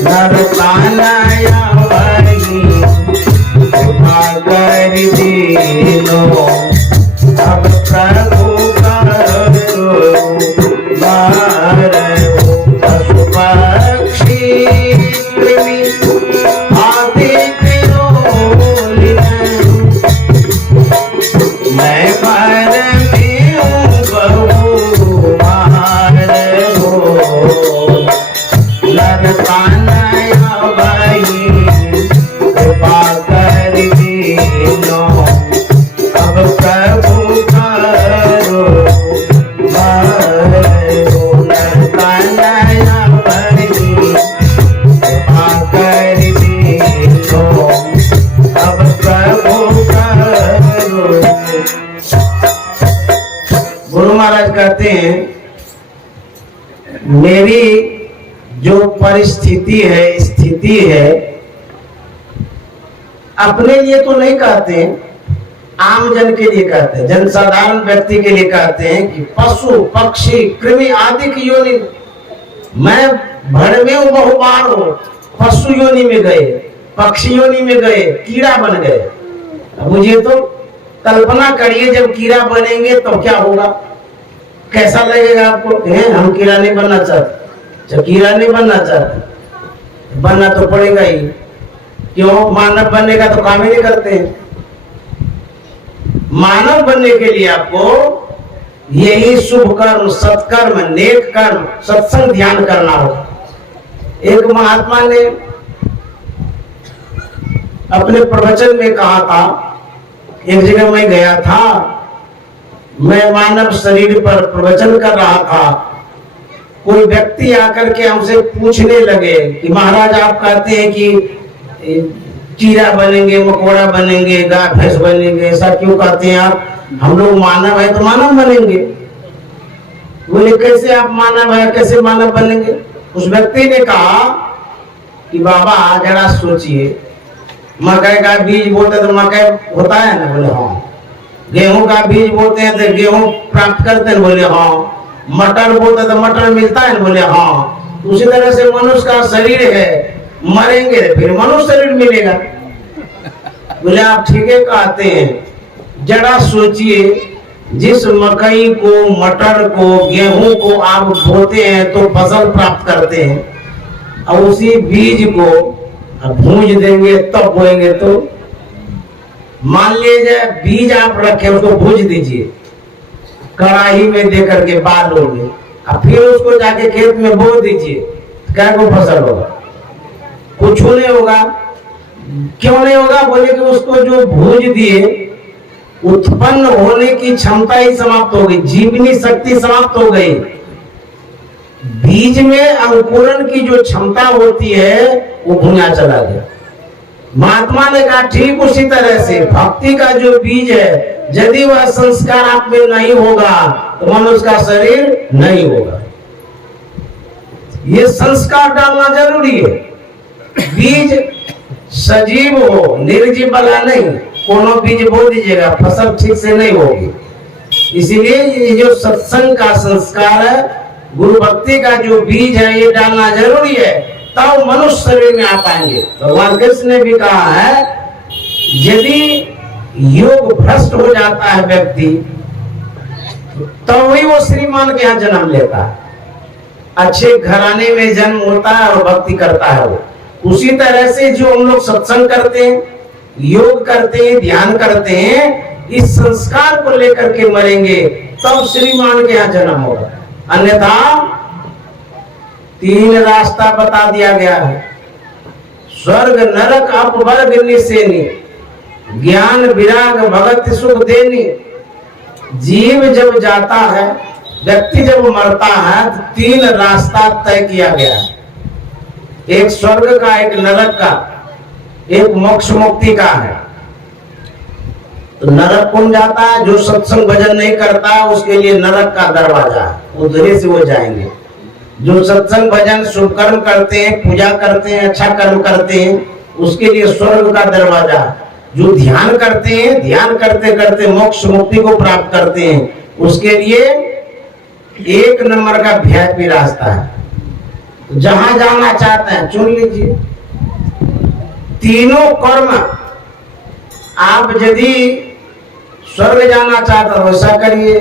नरकानया वही भागर दीनो अब प्रभु करो बार हो। पशु पक्षी कृमि आदि के योनिन मैं भार गुरु महाराज कहते हैं मेरी जो परिस्थिति है, स्थिति है, अपने लिए तो नहीं कहते, आम जन के लिए कहते हैं, जनसाधारण व्यक्ति के लिए कहते हैं कि पशु पक्षी कृमि आदि की योनि, मैं भड़वे बहुबार हो, पशु योनि में गए, पक्षी योनि में गए, कीड़ा बन गए। अब मुझे तो कल्पना करिए जब कीड़ा बनेंगे तो क्या होगा, कैसा लगेगा आपको? हम कीड़ा नहीं बनना चाहते, कीड़ा नहीं बनना चाहते, बनना तो पड़ेगा ही। क्यों? मानव बनने का तो काम ही नहीं करते हैं। मानव बनने के लिए आपको यही शुभ कर्म, सत्कर्म, नेक कर्म, सत्संग, ध्यान करना होगा। एक महात्मा ने अपने प्रवचन में कहा था, एक जगह मैं गया था, मैं मानव शरीर पर प्रवचन कर रहा था, कोई व्यक्ति आकर के हमसे पूछने लगे कि महाराज आप कहते हैं कि कीड़ा बनेंगे, मकोड़ा बनेंगे, गाय भैंस बनेंगे, ऐसा क्यों कहते हैं आप? हम लोग मानव है तो मानव बनेंगे। बोले कैसे आप मानव है, कैसे मानव बनेंगे? उस व्यक्ति ने कहा कि बाबा जरा सोचिए, मकई का बीज बोते तो मकई होता है ना? बोले हाँ। गेहूं का बीज बोते हैं तो गेहूं प्राप्त करते हैं? बोले हाँ। मटर बोते तो मटर मिलता है ना? बोले हाँ। उसी तरह से मनुष्य का शरीर है, मरेंगे फिर मनुष्य शरीर मिलेगा। बोले आप ठीक है कहते हैं। जरा सोचिए, जिस मकई को, मटर को, गेहूं को आप बोते हैं तो फसल प्राप्त करते हैं, और उसी बीज को भूंज देंगे तब बोएंगे तो? मान लीजिए बीज आप रखे, उसको भूंज दीजिए कढ़ाई में दे करके बालों में, और फिर उसको जाके खेत में बो दीजिए, क्या को फसल होगा? कुछ नहीं होगा। क्यों नहीं होगा? बोले कि उसको जो भूंज दिए, उत्पन्न होने की क्षमता ही समाप्त हो गई, जीवनी शक्ति समाप्त हो गई। बीज में अंकुरण की जो क्षमता होती है वो भुना चला गया। महात्मा ने कहा ठीक उसी तरह से भक्ति का जो बीज है, यदि वह संस्कार आप में नहीं होगा तो मनुष्य का शरीर नहीं होगा। ये संस्कार डालना जरूरी है। बीज सजीव हो, निर्जीव वाला नहीं। कोनो बीज बो दीजिएगा, फसल ठीक से नहीं होगी। इसीलिए ये जो सत्संग का संस्कार है, गुरु भक्ति का जो बीज है, ये डालना जरूरी है, तब मनुष्य शरीर में आ पाएंगे। भगवान कृष्ण ने भी कहा है, यदि योग भ्रष्ट हो जाता है व्यक्ति, तब ही वो श्रीमान के यहाँ जन्म लेता है। अच्छे घराने में जन्म होता है और भक्ति करता है वो। उसी तरह से जो हम लोग सत्संग करते हैं, योग करते हैं, ध्यान करते हैं, इस संस्कार को लेकर के मरेंगे तब श्रीमान के यहाँ जन्म होगा। अन्यथा 3 रास्ता बता दिया गया है, स्वर्ग नरक अपवर्ग निसेनी, ज्ञान विराग भगत सुख देनी। जीव जब जाता है, व्यक्ति जब मरता है, तो 3 रास्ता तय किया गया है। एक स्वर्ग का, एक नरक का, एक मोक्ष मुक्ति का है। तो नरक कौन जाता है? जो सत्संग भजन नहीं करता, उसके लिए नरक का दरवाजा है, उधर से वो जाएंगे। जो सत्संग भजन शुभ कर्म करते हैं, पूजा करते हैं, अच्छा कर्म करते हैं, उसके लिए स्वर्ग का दरवाजा है। जो ध्यान करते हैं, ध्यान करते करते मोक्ष मुक्ति को प्राप्त करते हैं, उसके लिए 1 नंबर का वीआईपी रास्ता है। जहां जाना चाहते हैं चुन लीजिए। तीनों कर्म आप यदि स्वर्ग जाना चाहते हो वैसा करिए,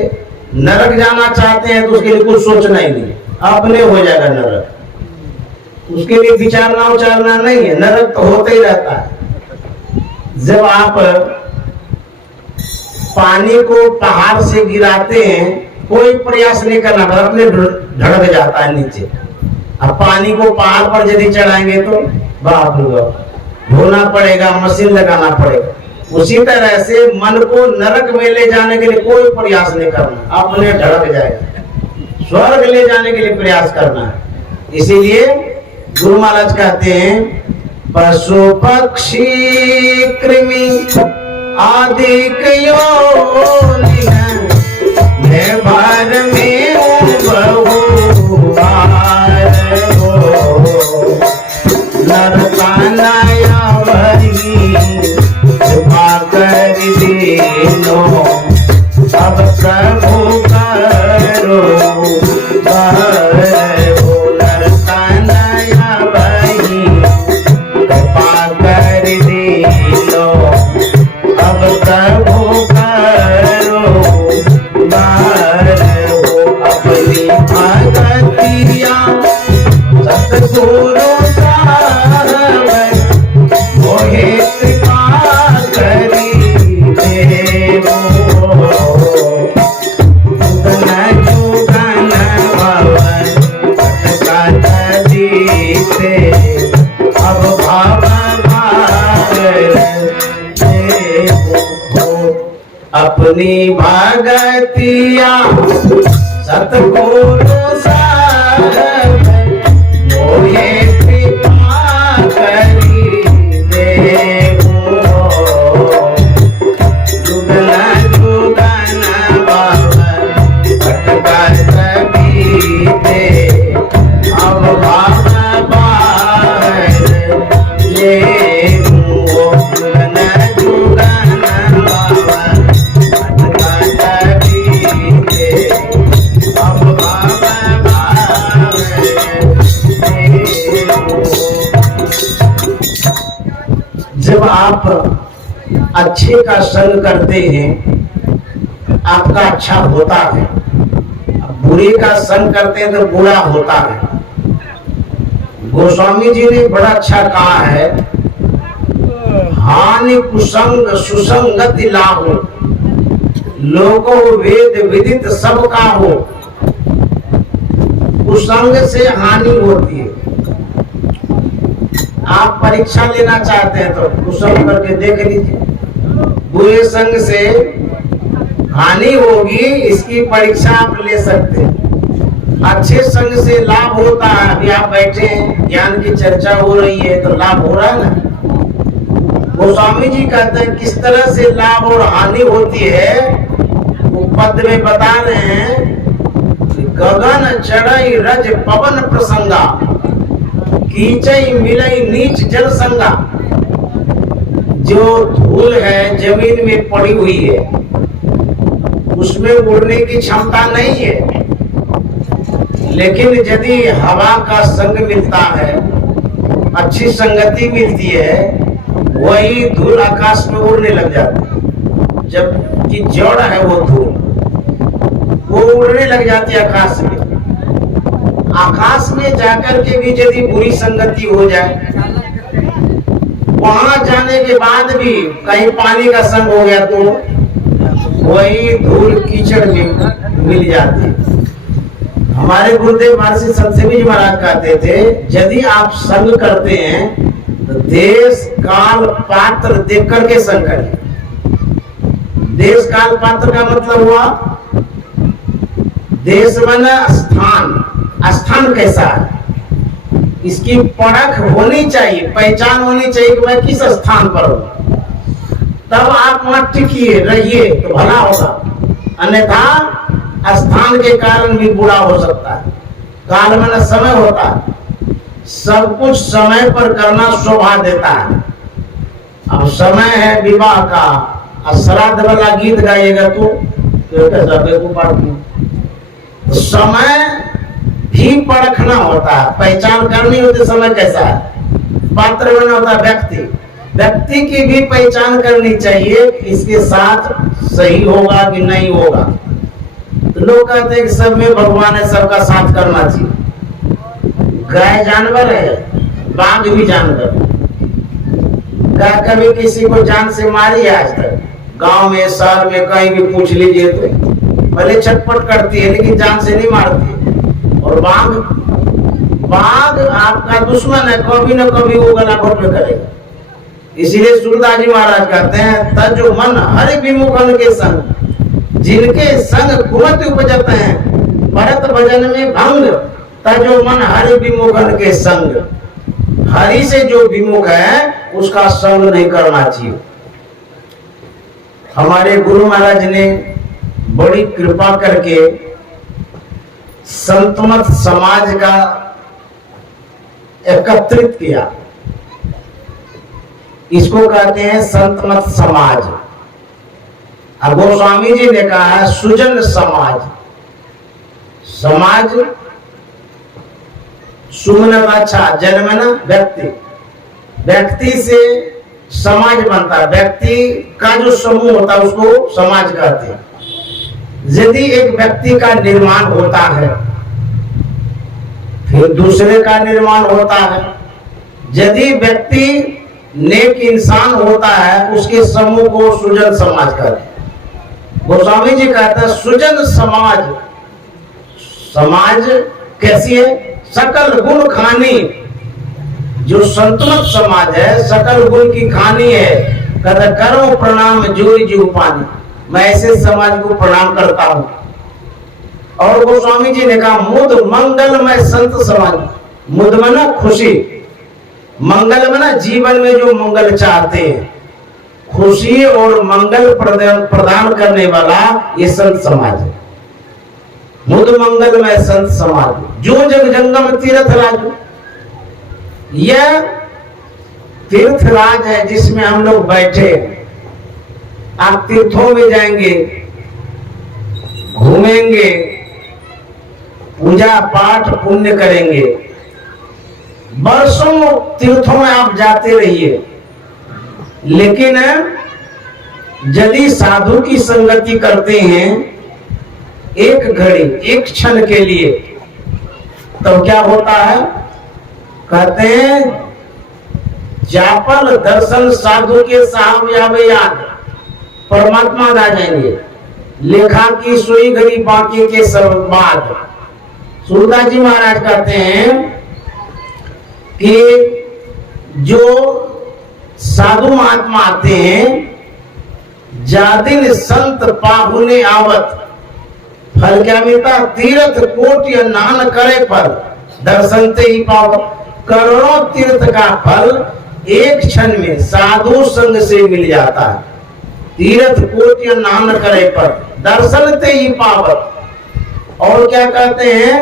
नरक जाना चाहते हैं तो उसके लिए कुछ सोचना ही नहीं, अपने हो जाएगा नरक। उसके लिए विचारना उचारना नहीं है, नरक तो होता ही रहता है। जब आप पानी को पहाड़ से गिराते हैं, कोई प्रयास नहीं करना, बस अपने ढड़क जाता है नीचे। अब पानी को पहाड़ पर यदि चढ़ाएंगे तो बाप रे बाप, धोना पड़ेगा, मशीन लगाना पड़ेगा। उसी तरह से मन को नरक में ले जाने के लिए कोई प्रयास नहीं करना, अपने ढड़क जाएगा। स्वर्ग ले जाने के लिए प्रयास करना है। इसीलिए गुरु महाराज कहते हैं, पशु पक्षी कृमि आदि मैं भार में नरकानाया वही कर देनो, अब प्रभु करो नरकानाया वही कर देनो, अब प्रभु करो सुनी भगतिया सतगुरु साहब मोहे कृपा करी देवो जुगन जुगन बाबा भटका सभी दे अब बाबा ये जुगन जुगन बाबा भटका सभी दे अब बाबा जब आप अच्छे का संग करते हैं आपका अच्छा होता है, बुरे का संग करते हैं तो बुरा होता है। गोस्वामी जी ने बड़ा अच्छा कहा है, हानि कुसंग सुसंगति लाहो, लोगो वेद विदित सबका हो। कुसंग से हानि होती है। आप परीक्षा लेना चाहते हैं तो कुसंग करके देख लीजिए, बुरे संग से हानि होगी, इसकी परीक्षा आप ले सकते हैं। अच्छे संग से लाभ होता है। अभी आप बैठे हैं, ज्ञान की चर्चा हो रही है तो लाभ हो रहा है ना। गोस्वामी जी कहते हैं किस तरह से लाभ और हानि होती है, वो पद में बता रहे हैं। गगन चढ़ई रज पवन प्रसंगा, कीचई मिलई नीच जल संगा। जो धूल है जमीन में पड़ी हुई है, उसमें उड़ने की क्षमता नहीं है, लेकिन यदि हवा का संग मिलता है, अच्छी संगति मिलती है, वही धूल आकाश में उड़ने लग जाती है। जबकि जड़ है वो धूल, वो उड़ने लग जाती है आकाश में। आकाश में जाकर के भी यदि बुरी संगति हो जाए, वहां जाने के बाद भी कहीं पानी का संग हो गया तो वही धूल कीचड़ में मिल जाती है। हमारे गुरुदेव महर्षि संतसेवी जी महाराज कहते थे, यदि आप संग करते हैं तो देश काल पात्र देख करके संग करिए। देश काल पात्र का मतलब हुआ, देश माने स्थान, स्थान कैसा है इसकी परख होनी चाहिए, पहचान होनी चाहिए कि मैं किस स्थान पर हूं, तब आप वहां टिकिए रहिए तो भला होगा। अन्यथा स्थान के कारण भी बुरा हो सकता है। काल में समय होता है, सब कुछ समय पर करना शोभा देता है। अब समय है विवाह का, श्राद्ध वाला गीत गाइएगा तो कैसा बेवकूफ आदमी। तो समय भी परखना होता है, पहचान करनी होती समय कैसा है। पात्र बना होता है व्यक्ति, व्यक्ति की भी पहचान करनी चाहिए इसके साथ सही होगा कि नहीं होगा। तो लोग कहते हैं कि सब में भगवान है, सबका साथ करना चाहिए। गाय जानवर है, बाघ भी जानवर है। गाय कभी किसी को जान से मारी है आज तक? गांव में शहर में कहीं भी पूछ लीजिए तो भले छटपट करती है लेकिन जान से नहीं मारती। और बाघ, बाघ आपका दुश्मन है, कभी न कभी वो गला घोट में करेगा। इसीलिए सूरदास जी महाराज कहते हैं, तजो मन हरि विमुखन के संग, जिनके संग कुमति उपजत हैं, भरत भजन में भंग। तजो मन हरि विमुखन के संग, हरि से जो विमुख है उसका संग नहीं करना चाहिए। हमारे गुरु महाराज ने बड़ी कृपा करके संतमत समाज का एकत्रित किया, इसको कहते हैं संतमत समाज। अब गोस्वामी जी ने कहा है सुजन समाज। समाज सुमन अच्छा, जन्मना व्यक्ति, व्यक्ति से समाज बनता है। व्यक्ति का जो समूह होता है उसको समाज कहते हैं। यदि एक व्यक्ति का निर्माण होता है फिर दूसरे का निर्माण होता है। यदि व्यक्ति नेक इंसान होता है उसके समूह को सुजन समाज कहते हैं। गोस्वामी जी कहते हैं सुजन समाज, समाज कैसी है? सकल गुण खानी। जो संतुलित समाज है सकल गुण की खानी है। कहते करो प्रणाम जोरी जीव पानी। मैं ऐसे समाज को प्रणाम करता हूं। और गोस्वामी जी ने कहा मुद मंगलमय संत समाज। मुद मना खुशी, मंगल मना जीवन में जो मंगल चाहते हैं, खुशी और मंगल प्रदान करने वाला ये संत समाज है। मुद मंगलमय संत समाज जो जग जंगम तीर्थ राज। यह तीर्थ राज है जिसमें हम लोग बैठे। आप तीर्थों में जाएंगे, घूमेंगे, पूजा पाठ पुण्य करेंगे, वर्षों तीर्थों में आप जाते रहिए, लेकिन यदि साधु की संगति करते हैं एक घड़ी एक क्षण के लिए, तो क्या होता है? कहते हैं जापल दर्शन साधु के साहब यावे याद, परमात्मा आ जाएंगे। लेखा की सोई घड़ी बाकी के सर्वबाद। सूरदास जी महाराज कहते हैं कि जो साधु महात्मा आते हैं, जादिन संत पाहुने आवत, फल क्या मिलता? तीर्थ कोटि नान करे फल, दर्शन ते ही पाव। करोड़ों तीर्थ का फल एक क्षण में साधु संग से मिल जाता है। तीर्थ कोटि नान करे पर, दर्शन ते ही पावत। और क्या कहते हैं?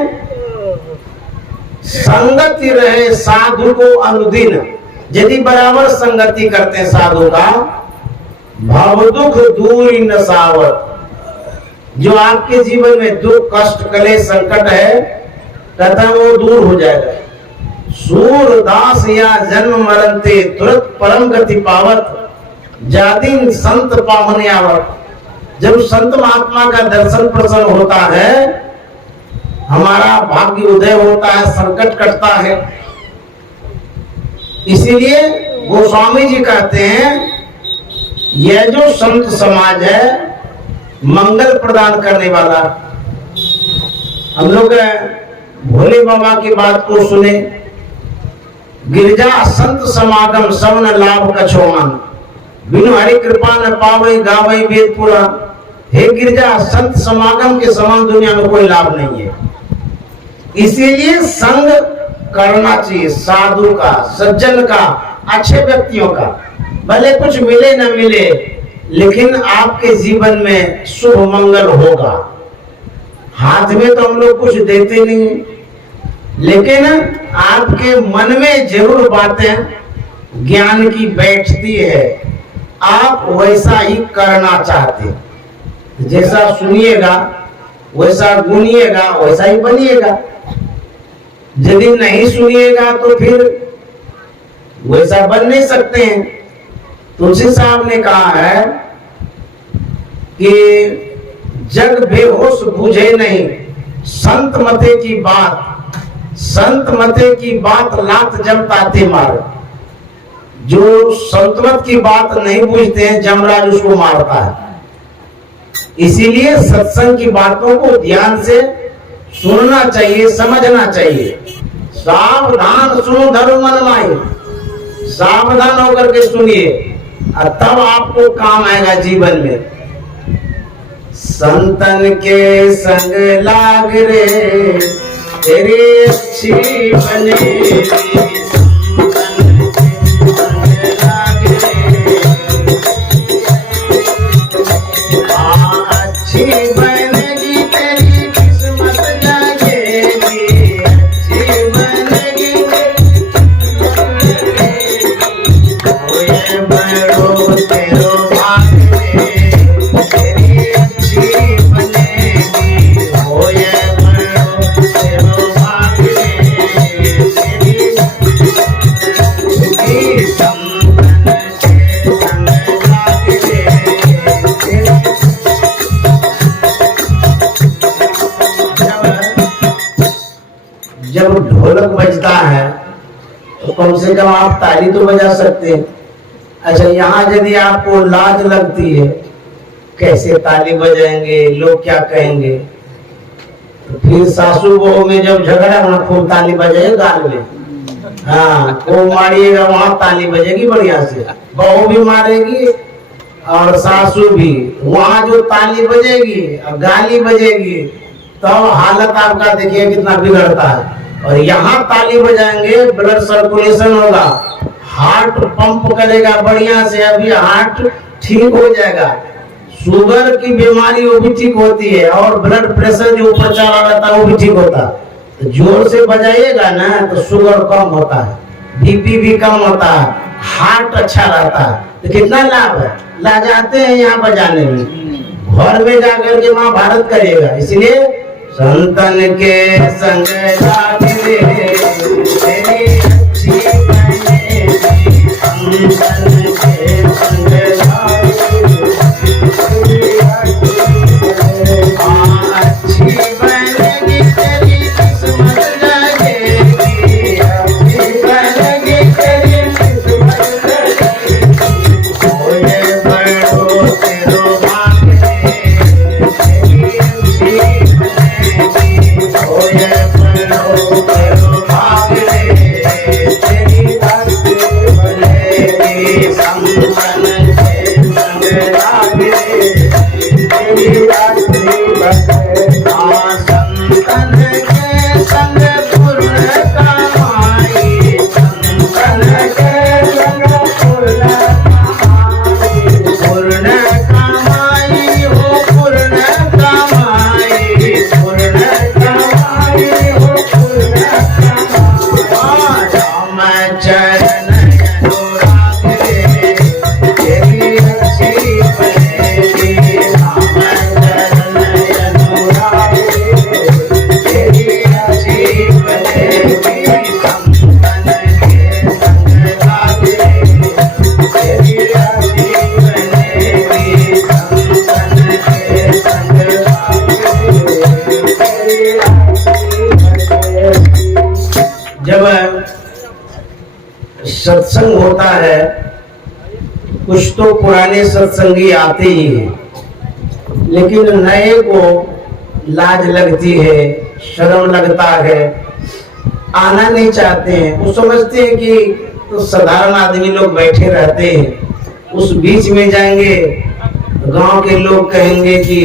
संगति रहे साधु को अनुदिन। यदि बराबर संगति करते हैं साधु का, भव दुख दूर न सावत। जो आपके जीवन में दुख कष्ट कलेश संकट है, कहता वो दूर हो जाएगा। सूरदास या जन्म मरण ते तुरंत परम गति पावत, जादिन संत पावने आवत। जब संत महात्मा का दर्शन प्रसन्न होता है, हमारा भाग्य उदय होता है, संकट कटता है। इसीलिए गोस्वामी जी कहते हैं यह जो संत समाज है मंगल प्रदान करने वाला। हम लोग भोले बाबा की बात को सुने, गिरजा संत समागम सवन लाभ कछोमान, बिनु हरि कृपा न पावे गावे वेद पुराण। हे गिरजा, संत समागम के समान दुनिया में कोई लाभ नहीं है। इसीलिए संग करना चाहिए साधु का, सज्जन का, अच्छे व्यक्तियों का। भले कुछ मिले न मिले, लेकिन आपके जीवन में शुभ मंगल होगा। हाथ में तो हम लोग कुछ देते नहीं, लेकिन आपके मन में जरूर बातें ज्ञान की बैठती है। आप वैसा ही करना चाहते, जैसा सुनिएगा वैसा गुनिएगा, वैसा ही बनिएगा। यदि नहीं सुनिएगा तो फिर वैसा बन नहीं सकते हैं। तुलसी साहब ने कहा है कि जग बेहोश बुझे नहीं, संत मते की बात, संत मते की बात लात जमताते मार। जो संत मत की बात नहीं बुझते हैं, जमराज उसको मारता है। इसीलिए सत्संग की बातों को ध्यान से सुनना चाहिए, समझना चाहिए। सावधान सुनो धर्म मन माई, सावधान होकर के सुनिए, तब आपको काम आएगा जीवन में। संतन के संग लाग रे तेरी अच्छी बने, जब ढोलक बजता है तो कम से कम आप ताली तो बजा सकते हैं। अच्छा, यहाँ यदि आपको लाज लगती है, कैसे ताली बजाएंगे, लोग क्या कहेंगे, तो फिर सासू बहू में जब झगड़ा होना, खूब ताली बजाए गाल में। हाँ, खूब मारिएगा, वहां ताली बजेगी बढ़िया से, बहू भी मारेगी और सासू भी। वहां जो ताली बजेगी और गाली बजेगी तो हालत आपका देखिए कितना बिगड़ता है। और यहाँ ताली बजाएंगे, ब्लड सर्कुलेशन होगा, हार्ट पंप करेगा बढ़िया से, अभी हार्ट ठीक हो जाएगा। शुगर की बीमारी वो भी ठीक होती है, और ब्लड प्रेशर जो ऊपर चला रहता है वो भी ठीक होता है। तो जोर से बजाइएगा ना तो शुगर कम होता है, बीपी भी कम होता है, हार्ट अच्छा रहता है। तो कितना लाभ है, ला जाते हैं यहाँ बजाने में। घर में जाकर के महाभारत करिएगा। इसलिए संतन के संग तेरी अच्छी बनेगी, संतन के संग अच्छी बनेगी, तेरी किस्मत लगेगी, अच्छी बनेगी तेरी किस्मत लगेगी। ओए बड़ो तेरो भाग तेरी अच्छी बनेगी, ओए बड़ो तेरो भाग तेरी अच्छी बनेगी, संतन के संग लागे तेरी अच्छी बनेगी। संतन के संग पूर्ण कमाई, संतन के संग पूर्ण कमाई, पूर्ण कमाई हो पूर्ण कमाई, पूर्ण कमाई हो पूर्ण कमाई। राम चरण अनुराग रे तेरी अच्छी बनेगी, राम चरण अनुराग रे तेरी अच्छी बनेगी, संतन के संग लागे तेरी अच्छी बनेगी, संतन के संग लागे तेरी अच्छी बनेगी। जब सत्संग होता है, कुछ तो पुराने सत्संगी आते ही हैं, लेकिन नए को लाज लगती है, शर्म लगता है, आना नहीं चाहते हैं। वो समझते हैं कि तो साधारण आदमी लोग बैठे रहते हैं, उस बीच में जाएंगे गांव के लोग कहेंगे कि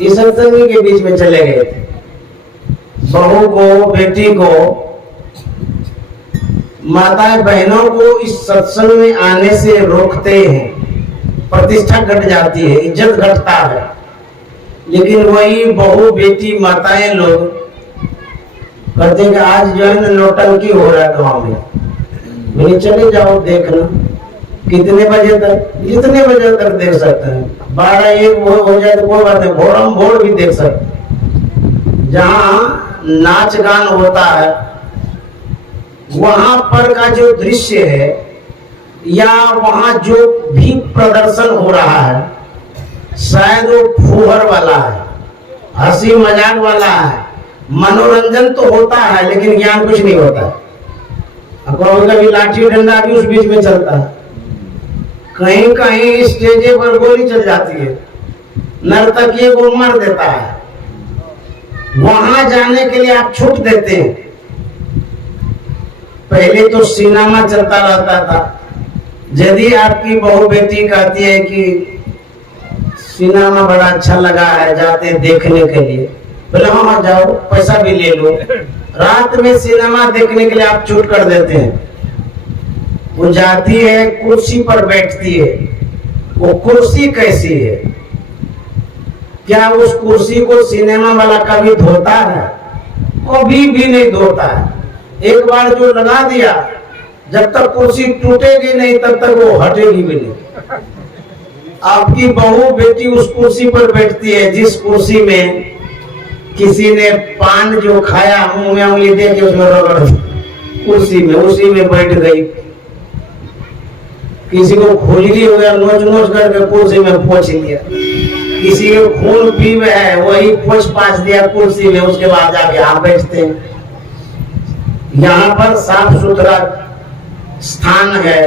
इस सत्संगी के बीच में चले गए थे। बहू को, बेटी को, माताएं बहनों को इस सत्संग में आने से रोकते हैं, प्रतिष्ठा घट जाती है, इज्जत घटता है। लेकिन वही बहू बेटी माताएं लोग कहते हैं कि आज जो है नौटंकी हो रहा है गाँव में, मैंने चले जाओ देखना। कितने बजे तक? जितने बजे तक देख सकते हैं, 12-1 हो जाए तो कोई बात नहीं, भोरम भोर भी देख सकते। जहाँ नाच गान होता है वहां पर का जो दृश्य है या वहां जो भी प्रदर्शन हो रहा है, शायद वो फूहर वाला है, हंसी मजाक वाला है, मनोरंजन तो होता है लेकिन ज्ञान कुछ नहीं होता है। कभी लाठी डंडा भी उस बीच में चलता है, कहीं कहीं स्टेजे पर गोली चल जाती है, नर्तकी को मार देता है। वहां जाने के लिए आप छूट देते हैं। पहले तो सिनेमा चलता रहता था। यदि आपकी बहू बेटी कहती है कि सिनेमा बड़ा अच्छा लगा है, जाते देखने के लिए, बोले हाँ जाओ, पैसा भी ले लो। रात में सिनेमा देखने के लिए आप छूट कर देते हैं। वो जाती है, कुर्सी पर बैठती है। वो कुर्सी कैसी है? क्या उस कुर्सी को सिनेमा वाला कभी धोता है? कभी भी नहीं धोता है। एक बार जो लगा दिया, जब तक कुर्सी टूटेगी नहीं तब तक वो हटेगी भी नहीं। आपकी बहू बेटी उस कुर्सी पर बैठती है जिस कुर्सी में किसी ने पान जो खाया, मुंह में उंगली दे के उसमें रगड़, कुर्सी में उसी में बैठ गई। किसी को खोजली हो गया, नोच नोच करके कुर्सी में पोंछ लिया। किसी को खून पीवे है, वही पोंछ पाछ दिया कुर्सी में, उसके बाद जाके आप बैठते हैं। यहाँ पर साफ सुथरा स्थान है,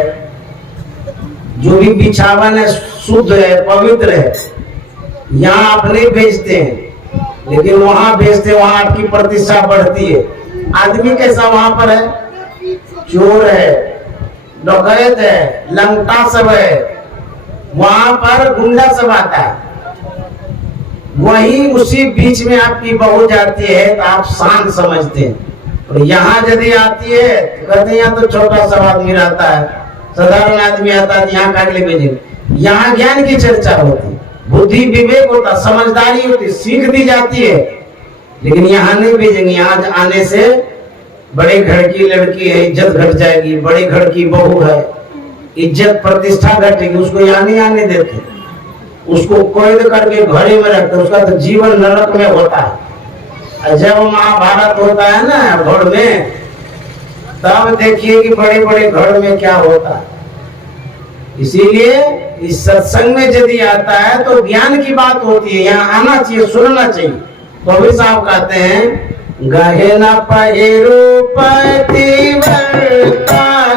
जो भी बिछावन है शुद्ध है, पवित्र है। यहाँ आप नहीं भेजते हैं, लेकिन वहां भेजते, वहां आपकी प्रतिष्ठा बढ़ती है। आदमी कैसा वहां पर है? चोर है, डकैत है, लंगटा सब है, वहां पर गुंडा सब आता है, वही उसी बीच में आपकी बहू जाती है तो आप शांत समझते हैं, और यहाँ यदि आती है तो कहते हैं यहाँ तो छोटा सा आदमी रहता है, साधारण आदमी आता है, यहाँ काट ले भेजेंगे। यहाँ ज्ञान की चर्चा होती, बुद्धि विवेक होता, समझदारी होती, सीख दी जाती है, लेकिन यहाँ नहीं भेजेंगे। यहाँ आने से बड़े घर की लड़की है, इज्जत घट जाएगी, बड़े घर की बहू है, इज्जत प्रतिष्ठा घटेगी, उसको यहाँ नहीं आने देते, उसको कैद करके घरे में रखते, उसका तो जीवन नरक में होता है। जब महाभारत होता है ना घर में, तब देखिए कि बड़े बड़े घर में क्या होता है। इसीलिए इस सत्संग में यदि आता है तो ज्ञान की बात होती है, यहाँ आना चाहिए, सुनना चाहिए। कबीर साहब कहते हैं, गहना पहिरो पतिव्रता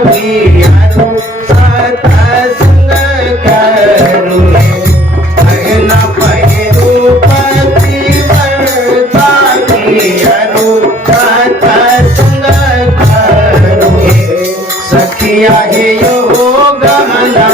की सत्संग करू, गहना पहिरो पतिव्रता की सत्संग करू, सखिया हे योग गहना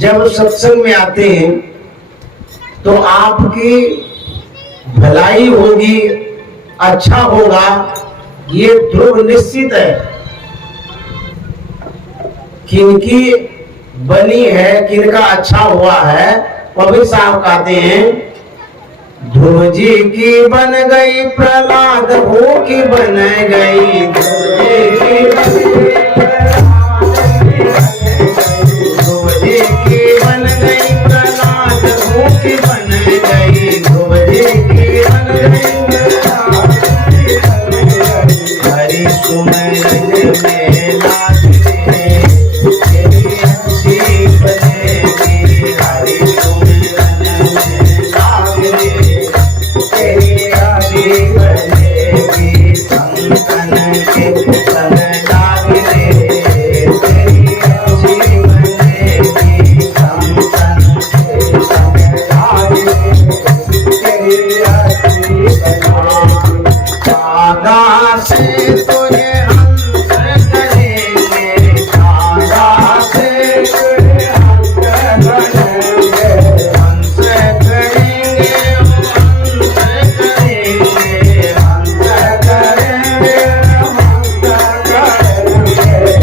जब सत्संग में आते हैं तो आपकी भलाई होगी, अच्छा होगा, ये ध्रुव निश्चित है। किनकी बनी है, किनका अच्छा हुआ है। कबीर साहब कहते हैं, ध्रुव जी की बन गई, प्रहलाद हो की बन गई, ध्रुव जी की बन गई, प्रहलाद हो की बन गई, ध्रुव जी की बन गई, हरि सुमरन में लाग रे, तेरी अच्छी बनेगी, हरि सुमरन में लाग रे, तेरी अच्छी बनेगी, संतन के संग लाग रे, तेरी अच्छी बनेगी, संतन के संग लाग रे, तेरी अच्छी बनेगी। दादा से तुझे हंस करेंगे, दादा से तुझे हंस करेंगे, हंस करेंगे, हंस करेंगे, हंस करेंगे, हंस करेंगे।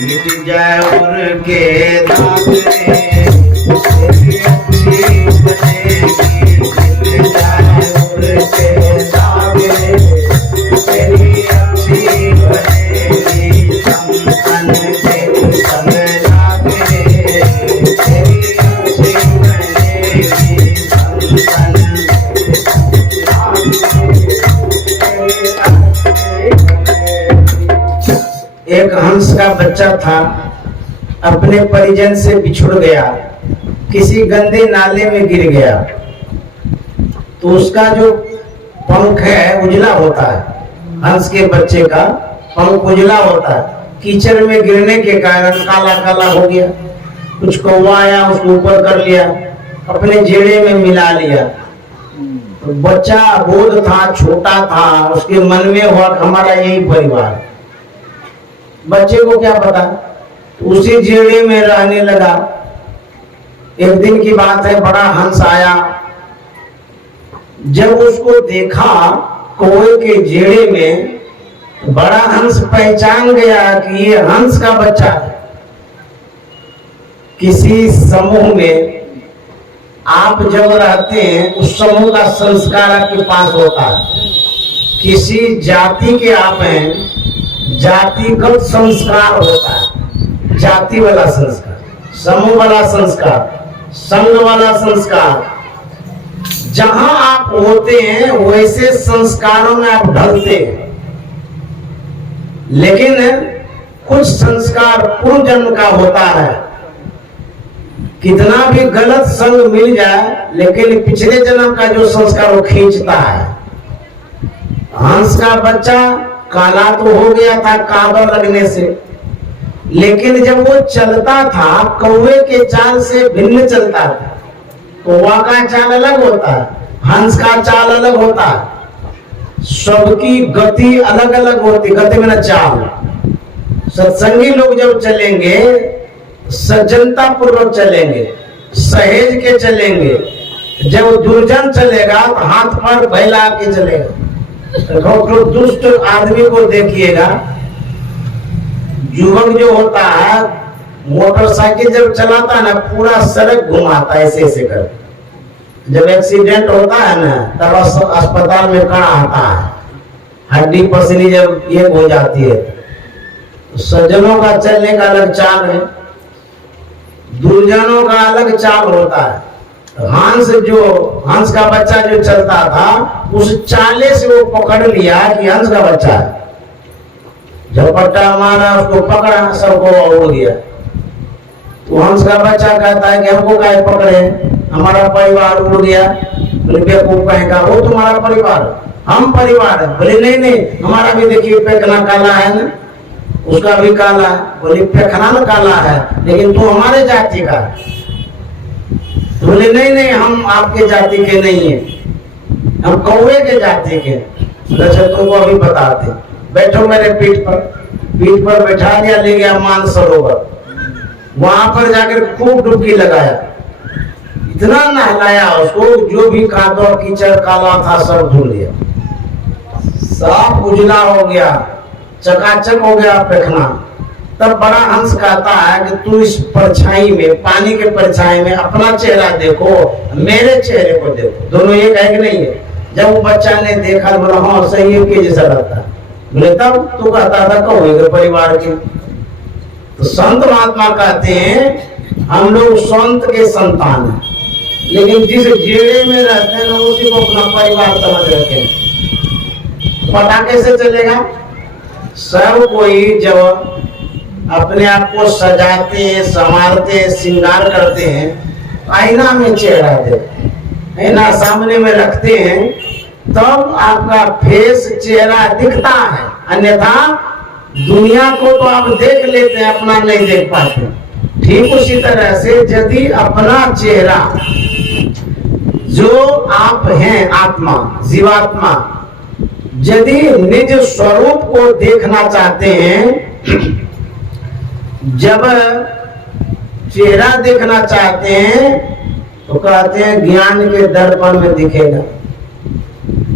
मिट जाए उनके दाग रे, तेरी अच्छी बनेगी, मिट जाए उनके दाग रे, तेरी अच्छी बनेगी, संतन के संग लाग रे, तेरी अच्छी बनेगी, संतन के संग लाग रे, तेरी अच्छी बनेगी। एक हंस का बच्चा था, अपने परिजन से बिछुड़ गया, किसी गंदे नाले में गिर गया, तो उसका जो पंख है उजला होता है, हंस के बच्चे का पंख उजला होता है, कीचड़ में गिरने के कारण काला काला हो गया। कुछ कौवा आया, उसको ऊपर कर लिया, अपने जेड़े में मिला लिया। तो बच्चा बोध था, छोटा था, उसके मन में हुआ कि हमारा यही परिवार। बच्चे को क्या पता, उसी जेड़े में रहने लगा। एक दिन की बात है, बड़ा हंस आया, जब उसको देखा कौवे के जेड़े में, बड़ा हंस पहचान गया कि ये हंस का बच्चा है। किसी समूह में आप जब रहते हैं, उस समूह का संस्कार आपके पास होता है। किसी जाति के आप हैं, जातिगत संस्कार होता है, जाति वाला संस्कार, समूह वाला संस्कार, संघ वाला संस्कार। जहां आप होते हैं वैसे संस्कारों में आप ढलते हैं। लेकिन कुछ संस्कार पूर्व जन्म का होता है। कितना भी गलत संग मिल जाए लेकिन पिछले जन्म का जो संस्कार वो खींचता है। हंस का बच्चा काला तो हो गया था काबर लगने से, लेकिन जब वो चलता था कौवे के चाल से भिन्न चलता था। कौवा का चाल अलग होता है, हंस का चाल अलग होता है, सबकी गति अलग अलग होती। गति में न चाल। सत्संगी लोग जब चलेंगे सज्जनता पूर्वक चलेंगे, सहेज के चलेंगे। जब दुर्जन चलेगा तो हाथ पर फैला के चलेगा। तो दुष्ट आदमी को देखिएगा, युवक जो होता है मोटरसाइकिल जब चलाता है ना पूरा सड़क घुमाता है ऐसे ऐसे कर। जब एक्सीडेंट होता है ना तब अस्पताल में कड़ा आता है, हड्डी पसली जब ये हो जाती है। सज्जनों का चलने का अलग चाल है, दुर्जनों का अलग चाल होता है। हंस का बच्चा जो चलता था उस चाले से वो पकड़ लिया कि हंस का बच्चा है। झपट्टा मारा, उसको पकड़ा, सबको उड़ गया। तो हंस का बच्चा कहता है कि हमको काहे पकड़े, हमारा परिवार उड़ गया। बोले बेवकूफ कहेगा वो तुम्हारा परिवार, हम परिवार है। बोले नहीं नहीं हमारा भी देखिए पैखना काला है ना, उसका भी काला है। बोले पैखना न काला है लेकिन तू हमारे जाति का है। बोले नहीं नहीं हम आपके जाति के नहीं है, हम कौवे के जाति के। अच्छा तुमको अभी बताते, बैठो मेरे पीठ पर बैठा दिया, ले गया मानसरोवर। वहां पर जाकर खूब डुबकी लगाया, इतना नहलाया उसको, जो भी कादो कीचड़ काला था सब धुल गया, साफ उजला हो गया, चकाचक हो गया फेंकना। तब बड़ा हंस कहता है कि तू इस परछाई में, पानी के परछाई में अपना चेहरा देखो, मेरे चेहरे को देखो, दोनों एक है कि नहीं है। जब वो बच्चा ने देखा बोला हाँ सही है कि जैसा लगता है। बोले तब तू कहता था कौवे परिवार के। तो संत महात्मा कहते हैं हम लोग संत के संतान हैं, लेकिन जिस जेड़े में रहते हैं उसी को अपना परिवार समझ रखे हैं। पता कैसे चलेगा? सब कोई जब अपने आप को सजाते हैं, संवारते हैं, श्रृंगार करते हैं, आईना में चेहरा देते हैं, आईना सामने में रखते हैं, तब आपका फेस चेहरा दिखता है। अन्यथा दुनिया को तो आप देख लेते हैं, अपना नहीं देख पाते। ठीक उसी तरह से यदि अपना चेहरा जो आप हैं आत्मा, जीवात्मा, यदि निज स्वरूप को देखना चाहते हैं, जब चेहरा देखना चाहते हैं तो कहते हैं ज्ञान के दर्पण में दिखेगा।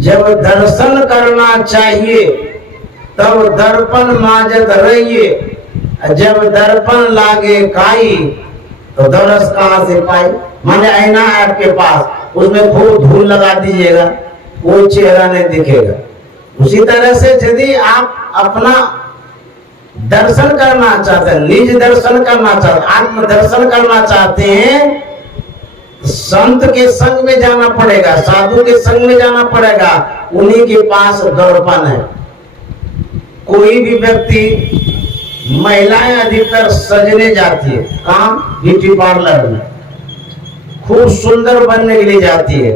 जब दर्शन करना चाहिए तब दर्पण माजत रहिए, जब दर्पण लागे काई तो दरस कहां से पाई। माने आईना है आपके पास, उसमें खूब धूल लगा दीजिएगा, कोई चेहरा नहीं दिखेगा। उसी तरह से यदि आप अपना दर्शन करना चाहते हैं, निज दर्शन करना चाहते हैं, आत्म दर्शन करना चाहते हैं, संत के संग में जाना पड़ेगा, साधु के संग में जाना पड़ेगा। उन्हीं के पास दर्पण है। कोई भी व्यक्ति, महिलाएं अधिकतर सजने जाती है, कहाँ? ब्यूटी पार्लर में खूब सुंदर बनने के लिए जाती है।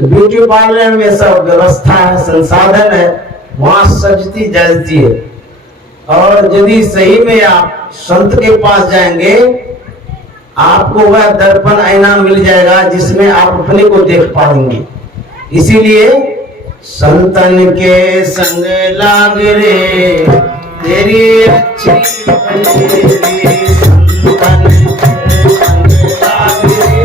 ब्यूटी पार्लर में सब व्यवस्था है, संसाधन है, वहां सजती जलती है। और यदि सही में आप संत के पास जाएंगे, आपको वह दर्पण आईना मिल जाएगा जिसमें आप अपने को देख पाएंगे। इसीलिए संतन के संग लाग रे तेरी अच्छी बनेगी, संतन के संग लाग रे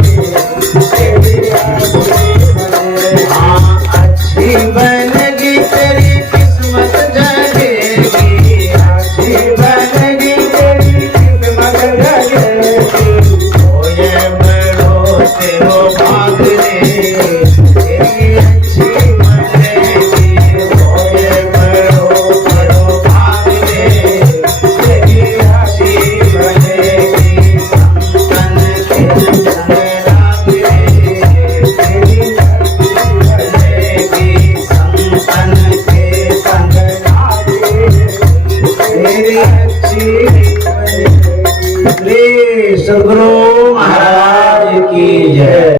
हाँ अच्छी बनेगी, तेरी किस्मत जगेगी, अच्छी बनेगी, तेरी किस्मत जगेगी। ओए बड़ो तेरो भाग रे, तेरी अच्छी बनेगी। मेरी अच्छी श्री सद्गुरु